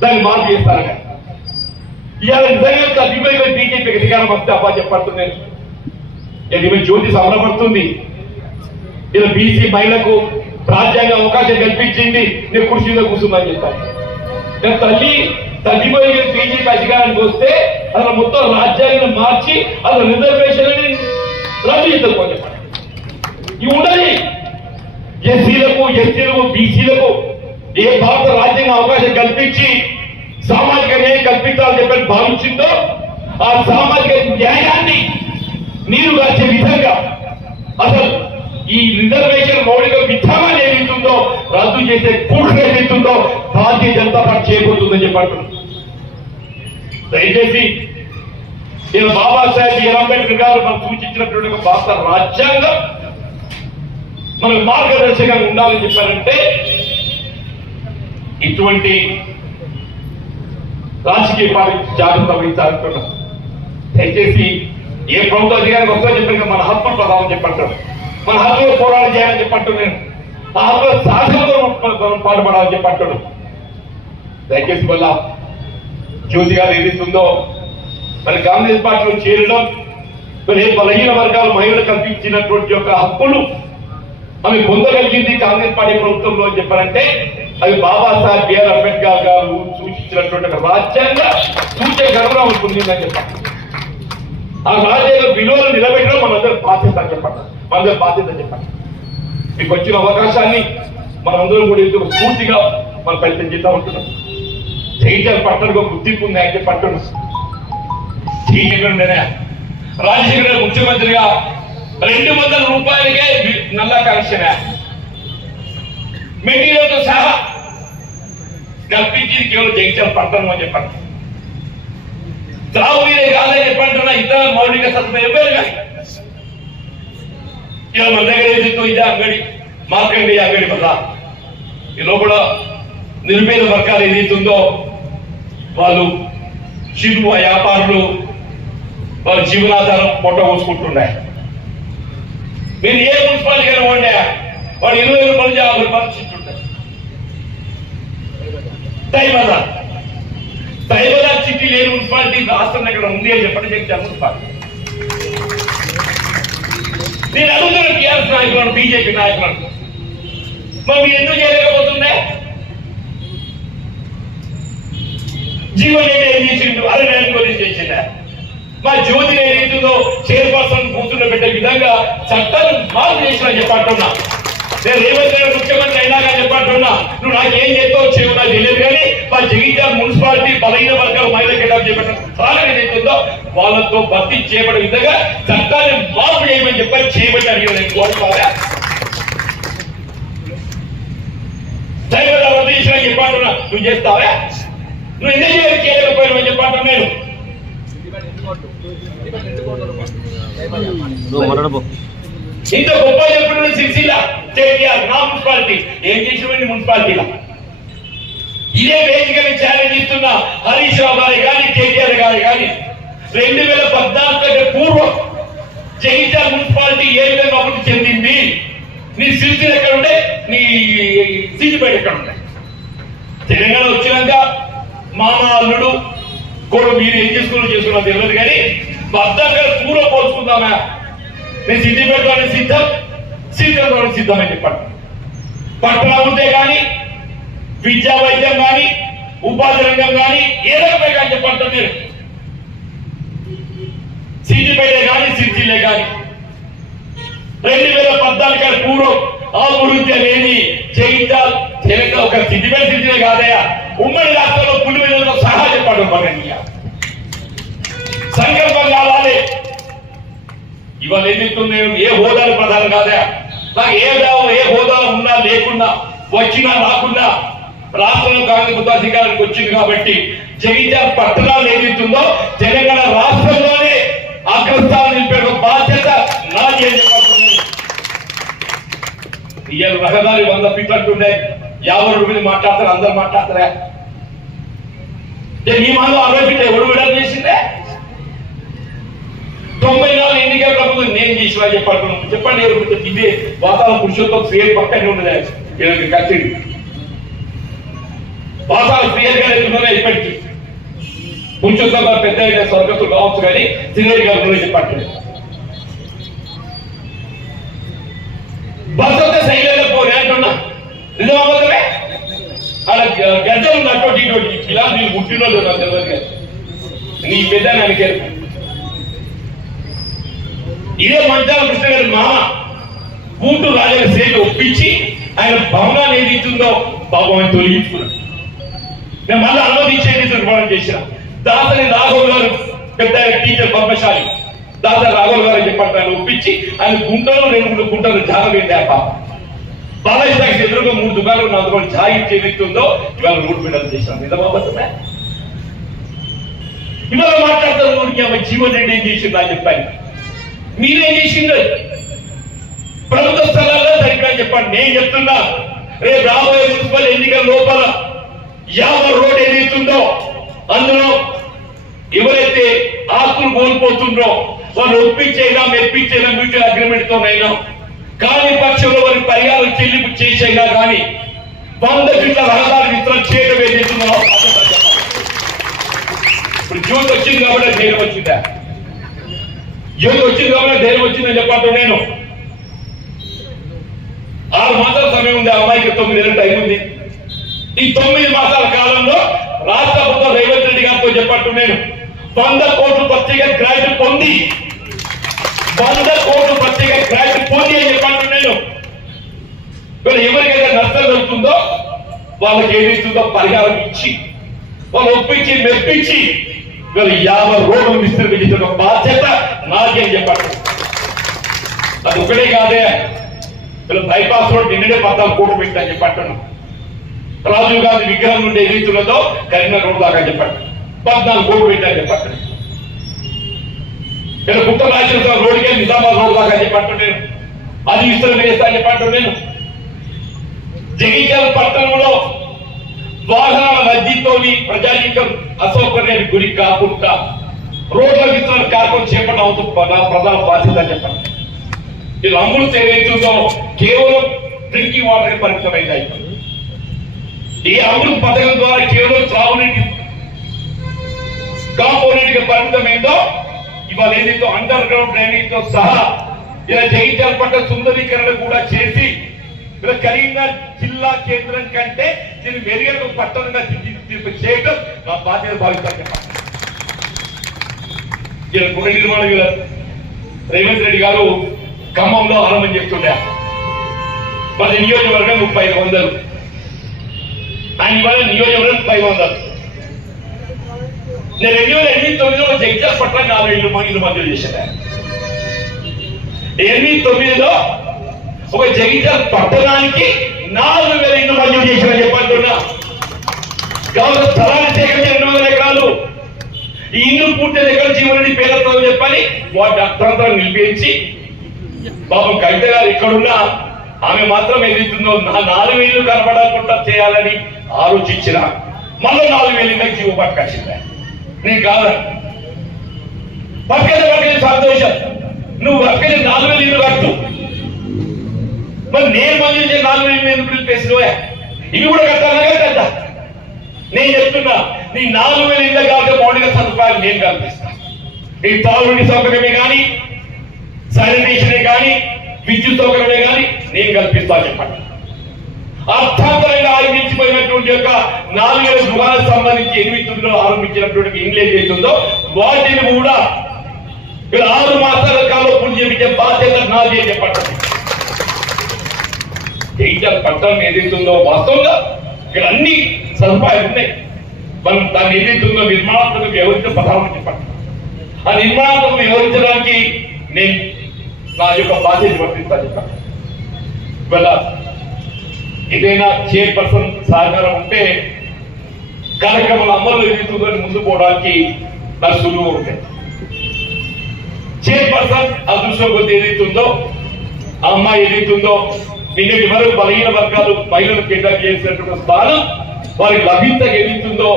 దాన్ని మార్పు చేస్తారని ఇవాళ నిజంగా తగ్గిపోయి బీజేపీకి అధికారం వస్తే అబ్బా చెప్పడుతున్నాను. ఇది జ్యోతి సమరపడుతుంది. ఇలా బీసీ మహిళలకు రాజ్యాంగ అవకాశం కల్పించింది. నేను కుర్చీలో కూర్చుందని చెప్పాను. తల్లి తగ్గిపోయి బీజేపీ అధికారానికి వస్తే అసలు మొత్తం రాజ్యాంగం మార్చి అసలు రిజర్వేషన్ రద్దు చేద్దాం చెప్పండి. ఇవి ఉండాలి. ఎస్సీలకు ఎస్టీలకు బీసీలకు ఏ భారత రాజ్యాంగ అవకాశం కల్పించి సామాజిక న్యాయం కల్పించాలని చెప్పని భావించిందో ఆ సామాజిక న్యాయాన్ని నీరు కాచే విధంగా అసలు ఈ రిజర్వేషన్ మౌలిక విధానాన్ని ఏదైతుందో రద్దు చేసే కుట్ర ఏదైతుందో భారతీయ జనతా పార్టీ చేయబోతుందని చెప్పంటున్నాను. దయచేసి నేను బాబాసాహెబ్ బిఆర్ అంబేద్కర్ గారు మనం సూచించినటువంటి ఒక భారత రాజ్యాంగం మనకు మార్గదర్శకంగా ఉండాలని చెప్పారంటే ఇటువంటి రాజకీయ పార్టీ జాగ్రత్త వహించాలనుకున్నాం. దయచేసి ఏ ప్రభుత్వ అధికారికి వస్తో చెప్పిన మన హక్కులు ప్రధానం చెప్పంటారు. మన హక్కులు పోరాటం చేయాలని చెప్పంటారు. నేను ఆ హక్కుల సాధనతో పాటుపడాలని చెప్పంటాడు. దయచేసి వల్ల జ్యోతి గారు ఏదైతుందో మరి కాంగ్రెస్ పార్టీలో చేరడం మరి ఏ బలహీన వర్గాలు మహిళలు కల్పించినటువంటి యొక్క హక్కులు అవి పొందగలిగింది కాంగ్రెస్ పార్టీ ప్రభుత్వంలో అని చెప్పారంటే అవి బాబాసాహెబ్ బిఆర్ అంబేద్కర్ గారు సూచించినటువంటి రాజ్యాంగ సూచన గర్వం ఉంటుందని చెప్పారు. ఆ రాజ్యాంగ విలువలు నిలబెట్టడం మనందరూ బాధ్యత అని చెప్పండి. మనందరూ బాధ్యత అని చెప్పండి. మీకు వచ్చిన అవకాశాన్ని మనందరం కూడా ఎందుకు పూర్తిగా మనం ఫలితం చేద్దాం ఉంటున్నాం. జైజల్ పట్టణకు గుర్తింపు ఉంది అని చెప్పి అంటున్నాం. రాజశేఖర ముఖ్యమంత్రిగా 200 రూపాయలకే నల్ల కనెక్షన్ మెటీరియల్తో సహా కల్పించింది కేవలం జగిత్యాల పట్టణం అని చెప్పండి. త్రాగునీరే కాదని చెప్పంటున్నా ఇతర మౌలిక సదుపాయం వేరు కానీ ఇలా మన దగ్గర ఏదైతే ఇదే అంగడి మార్కండి అంగడి వల్ల ఈ లోపల నిరుపేద వర్గాలు ఏదైతుందో వాళ్ళు చిరు వ్యాపారులు వాళ్ళ జీవనాధారం పొట్ట పోసుకుంటున్నాయి. మీరు ఏ మున్సిపాలిటీ ఉండే వాడు 20 రూపాయలు 50 రూపాయలు ఇచ్చుంటారు. టైం అదా సైబరాబాద్ సిటీ లేని మున్సిపాలిటీ రాష్ట్రంలో ఇక్కడ ఉంది అని చెప్పండి. జగిత్యాల మున్సిపాలిటీ నేను అడుగుతున్న టీఆర్ఎస్ నాయకులను, బీజేపీ నాయకులను, మరి మీరు ఎందుకు చేయలేకపోతుందే? జీవన్ రెడ్డి ఏం చేసిండు? అరవై గురించి చేసిందా? మా జ్యోతిని ఏదైతుందో చైర్పర్సన్ కూతురు పెట్టే విధంగా చట్టాలు మార్పు చేసిన చెప్పంటున్నా. నేను రేవంత్ రెడ్డి ముఖ్యమంత్రి అయినా కానీ చెప్పంటున్నా, నువ్వు నాకేం చేస్తావు చేయవు నాకు తెలియదు, కానీ మా జగిత్యాల మున్సిపాలిటీ బలహీన వర్గాలు మహిళ కేటాం చేపట్టిన కారణం ఏదైతుందో వాళ్ళతో భర్తీ చేయబడే విధంగా చట్టాన్ని మార్పు చేయమని చెప్పని చేయబట్టి అడిగాను. నేను కోరుకోవాలా? సైబరాబాద్ చేసిన చెప్పంటున్నా, నువ్వు చేస్తావా? నువ్వు ఎందుకు చేయలేకపోయావు చెప్పంటున్నా. నేను ఇంత గొప్ప చెప్పిన సిరిసిల్ల కేటీఆర్ నా మున్సిపాలిటీ ఏం చేసినటువంటి మున్సిపాలిటీలా ఇదే వేదిక ఛాలెంజ్ ఇస్తున్న హరీష్ రావు గారి కానీ కేటీఆర్ గారి కానీ 2014 కంటే పూర్వం జగిత్యాల మున్సిపాలిటీ ఏ విధంగా అభివృద్ధి చెందింది? నీ సిరిసిల్ల ఎక్కడ ఉండే, నీ సిద్దిపేట ఎక్కడ ఉండే? తెలంగాణ వచ్చినాక మామ అల్లుడు కూడా మీరు ఏం చేసుకున్నా తెలియదు, కానీ 14 పూర్వం పోల్చుకుందామా? నేను సిద్దిపేటలోనే సిద్ధం, శ్రీకాకుళంలోనే సిద్ధం అని చెప్పండి. పట్టణ ఉంటే కానీ విద్యా వైద్యం కానీ ఉపాధి రంగం కానీ ఏ రకమే కానీ చెప్పండి. మీరు సిద్దిపేట కానీ సిరిసిల్లే కానీ 2014 కంటే పూర్వం అభివృద్ధి అనేది జగిత్యాల తెలంగాణ ఒక సిద్దిపేట సిరిసిల్లే కాదయా, ఉమ్మడి రాష్ట్రంలో పులి మీద సహా చెప్పండి. మగనీయ సంకల్పం కావాలి. ఇవాళ ఏదైతుంది ఏ హోదాలు ప్రధానం కాదా? నాకు ఏ హోదా ఉన్నా లేకున్నా, వచ్చినా రాకున్నా రాష్ట్రంలో కాంగ్రెస్ అధికారానికి వచ్చింది కాబట్టి జగిత్యాల పట్టణాలు ఏదైతుందో తెలంగాణ రాష్ట్రంలోనే అగ్రస్థానం నిలిపే బాధ్యత నాది అని చెప్పాలి. ఇవాళ రహదారి 100 ఫీట్లు అంటుండే 50 రూపాయలు మాట్లాడతారు, అందరు మాట్లాడతారా? ఈ మాలో 60 ఫీట్లు ఎవడు విడుదల చేసిందే? 94 ఎన్నికల ప్రభుత్వం నేను చేసిన చెప్పాను. చెప్పండి ఇదే వాతావరణ పురుషోత్తం సేల్ పక్కనే ఉండదు కత్తిడి వాతావరణ క్లియర్ గా ఎత్తున్నా. ఇప్పటికీ పురుషోత్తం గారు పెద్ద స్వర్గతులు కావచ్చు, కానీ సినేరి గారు చెప్పండి. బస్ వస్తే సైలెంట్ పోనీ అంటున్నా, నిజామాబాదమే అలా గజలు ఉన్నటువంటి ఇలా నేను పుట్టినోళ్ళు నాకు తెలియదు, నీ పెద్ద నాకు ఇదే మంచాల కృష్ణ గారి మామ కూటు రాజా సేటు ఒప్పించి ఆయన భవనాన్ని ఏది ఇస్తుందో పాపం తొలగించుకున్నాడు. నేను మళ్ళీ అనుమతించేది నిర్మాణం చేసిన దాసరి రాఘవ్ గారు పెద్ద టీచర్ పద్మశాలి దాసరి రాఘవ్ గారు చెప్పారు ఒప్పించి ఆయన గుంటలు 2-3 గుంటలు జాగా పెట్టా. పాప బాలయ్య సాక్షి ఎదురుగా 3 దుకాణాలు అందులో జాగి చేస్తుందో ఇవాళ రోడ్డు బిడ్డలు చేశాను. నిజమాబద్దమే ఇవాళ మాట్లాడతారు. ఊరికి ఆమె జీవన్ రెడ్డి ఏం చేసింది అని చెప్పాను. మీరేం చేసిండ్రు? ప్రభుత్వ స్థలాల్లో సరిగ్గా చెప్పండి. నేను చెప్తున్నా, రేపు రాబోయే మున్సిపల్ ఎన్నికల లోపల 50 రోడ్ ఏదైతుందో అందులో ఎవరైతే ఆస్తులు కోల్పోతుండ్రో వాళ్ళు ఒప్పించైనా మెప్పించైనా మ్యూచువల్ అగ్రిమెంట్ తోనైనా కాని పక్షంలో వారి పరిహారం చెల్లింపు చేసైనా కానీ 100 ఫీట్ల రహదారి విస్తరణ చేయడం ఏదైతుందో ఇప్పుడు జ్యోతి వచ్చింది కాబట్టి ధైర్యం వచ్చిందా? జ్యోతి వచ్చింది కాబట్టి ధైర్యం వచ్చిందని చెప్పండి. నేను 6 మాసాల సమయం ఉంది, అమ్మాయికి 9 నెలల టైం ఉంది. ఈ 9 మాసాల కాలంలో రాష్ట్ర ప్రభుత్వం రేవంత్ రెడ్డి గారితో చెప్పట్టు నేను 100 కోట్ల ప్రత్యేక గ్రాంట్ పొంది 100 కోట్ల ప్రత్యేక గ్రాంట్ పొంది అని చెప్పట్టు నేను ఎవరికైతే నష్టం జరుగుతుందో వాళ్ళకి ఏదైతుందో పరిహారం ఇచ్చి వాళ్ళు ఒప్పించి మెప్పించి వీళ్ళు 50 రోడ్లు విస్తరించిన బాధ్యత నాది అని చెప్పారు. అది ఒకటే కాదే, వీళ్ళు బైపాస్ రోడ్ నిన్ననే 14 కోట్లు పెట్టని చెప్పంటున్నాం. రాజీవ్ గాంధీ విగ్రహం నుండి ఏదైతున్నదో కరీంనగర్ రోడ్ దాకా చెప్పండి 14 కోట్లు పెట్టని చెప్పండి. ఇలా గుట్ట రాజేశ్వర రోడ్కి నిజామాబాద్ రోడ్ దాకా చెప్పంటు నేను అది విస్తరణ చేస్తా చెప్పంటు నేను. జగిత్యాల పట్టణంలో వాహనాల రద్దీతోని ప్రజానీకం అసౌకర్యానికి గురి కాకుండా రోడ్ల విస్తరణ కార్యక్రమం చేపట్టడం ప్రధాన బాధ్యత చెప్పండి. ఇది అమృత ఏదైతుందో కేవలం డ్రింకింగ్ వాటర్ పరిమితమైంది. ఈ అమృత పథకం ద్వారా కేవలం త్రాగునీటి కాంపోనెంట్ కి పరిమితమైందో ఇవాళ ఏదైతే అండర్ గ్రౌండ్ డ్రైనేజ్ తో సహా ఇలా జగిత్యాల పట్ల సుందరీకరణ కూడా చేసి ఇలా కరీంనగర్ జిల్లా కేంద్రం కంటే దీన్ని మెరుగైన పట్టణంగా చేయడం నా బాధ్యత భావిస్తాను చెప్పండి. గృహ నిర్మాణం రేవంత్ రెడ్డి గారు ఖమ్మంలో ఆరంభం చేస్తుండే మన నియోజకవర్గం 3500, ఆయన ఇవాళ నియోజకవర్గం 500. నేను 2008-9లో జగిత్యాల పట్ల 4 ఇళ్ళు మంజూరు చేశాను. 2008-9లో ఒక జగిత్యాల పట్టణానికి 4000 ఇళ్ళు మంజూరు చేసిన చెప్పంటున్నా. కావున స్థలాన్ని సేకరించి 200 ఎకరాలు ఈ ఇల్లు పూర్తి ఎక్కడ జీవనరెడ్డి పేదతో చెప్పని వాటి అర్థాంతరం నిలిపించి పాపం కవిత గారు ఎక్కడున్నా ఆమె మాత్రం ఏదైతుందో నా 4000 ఇళ్ళు కనపడకుండా చేయాలని ఆలోచించిన మళ్ళీ 4000 ఇళ్ళకి జీవ పట్టుకొచ్చింది. నేను కాదని పక్కన సంతోషం, నువ్వు పక్కన 4000 ఇళ్ళు కట్టు, మరి నేను మంజూరు చేసి 4000 ఇళ్ళు ఎందుకు పిలిపేసినవే? ఇవి కూడా కట్టాలనే కదా నేను చెప్తున్నా. నీ 4000 ఇళ్ళ కాదు మౌలిక సదుపాయాలు నేను కల్పిస్తా. ఈ తాగునీటి సౌకర్యమే కానీ, శానిటేషనే కానీ, విద్యుత్ సౌకర్యమే కానీ నేను కల్పిస్తా చెప్పండి. అర్థాంతరంగా ఆరంభించిపోయినటువంటి యొక్క 4000 గృహాలకు సంబంధించి 8 ఆరంభించినటువంటి ఇండ్లు ఏదైతుందో వాటిని కూడా 6 మాసాల కాలం పూర్తి చేయించే బాధ్యత నాదే చెప్పండి. జగిత్యాల పట్టణం ఏదైతుందో వాస్తవంగా ఇక్కడ అన్ని సదుపాయాలు ఉన్నాయి. మనం దాన్ని ఏదైతుందో నిర్మాణాత్మక వ్యవహరించే పదాలను చెప్పండి. ఆ నిర్మాణాత్మక వ్యవహరించడానికి నేను నా యొక్క బాధ్యత వర్తిస్తా చెప్పండి. ఇవాళ ఏదైనా చైర్పర్సన్ సహకారం ఉంటే కార్యక్రమాలు అమలు ఏదైతుందో ముందు పోవడానికి నాకు సులువు ఉంటాయి. చైర్పర్సన్ అదృష్టం కొద్ది ఏదైతుందో ఆ అమ్మాయి ఏదైతుందో నిన్నటి వరకు బలహీన వర్గాలు మహిళలు కేటాయింపు చేసినటువంటి స్థానం వారికి లభించక ఏదైతుందో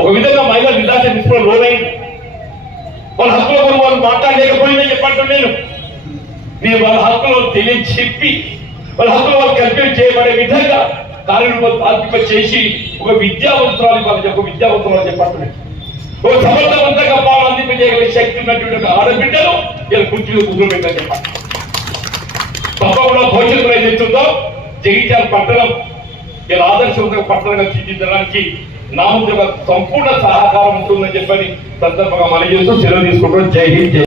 ఒక విధంగా మహిళా నిరాశ తీసుకోవడం లోనైంది. వాళ్ళ హక్కుల కొరకు వాళ్ళు మాట్లాడలేకపోయిందని చెప్పంటాను. నేను వాళ్ళ హక్కులు తెలియచెప్పి వాళ్ళ హక్కులు వాళ్ళు కల్పన చేయబడే విధంగా కార్యరూపం తాల్పిక చేసి ఒక విద్యావంతురాలు వాళ్ళకి ఒక విద్యావంతురాలు చెప్పంటున్నాను. ఒక సమర్థవంతంగా పాలు అందింపజేయగల శక్తి ఉన్నటువంటి ఆడబిడ్డలు ఇలా కుర్చీలో కూర్చోబెట్టని చెప్పండి. తప్పకుండా భవిష్యత్తులో ఏదైతుందో జగిత్యాల పట్టణం ఇలా ఆదర్శవంతంగా పట్టణంగా తీర్చిదిద్దడానికి నా సంపూర్ణ సహకారం ఉంటుందని చెప్పని సందర్భంగా మనం చేస్తూ సెలవు తీసుకుంటాం. జై హింద్.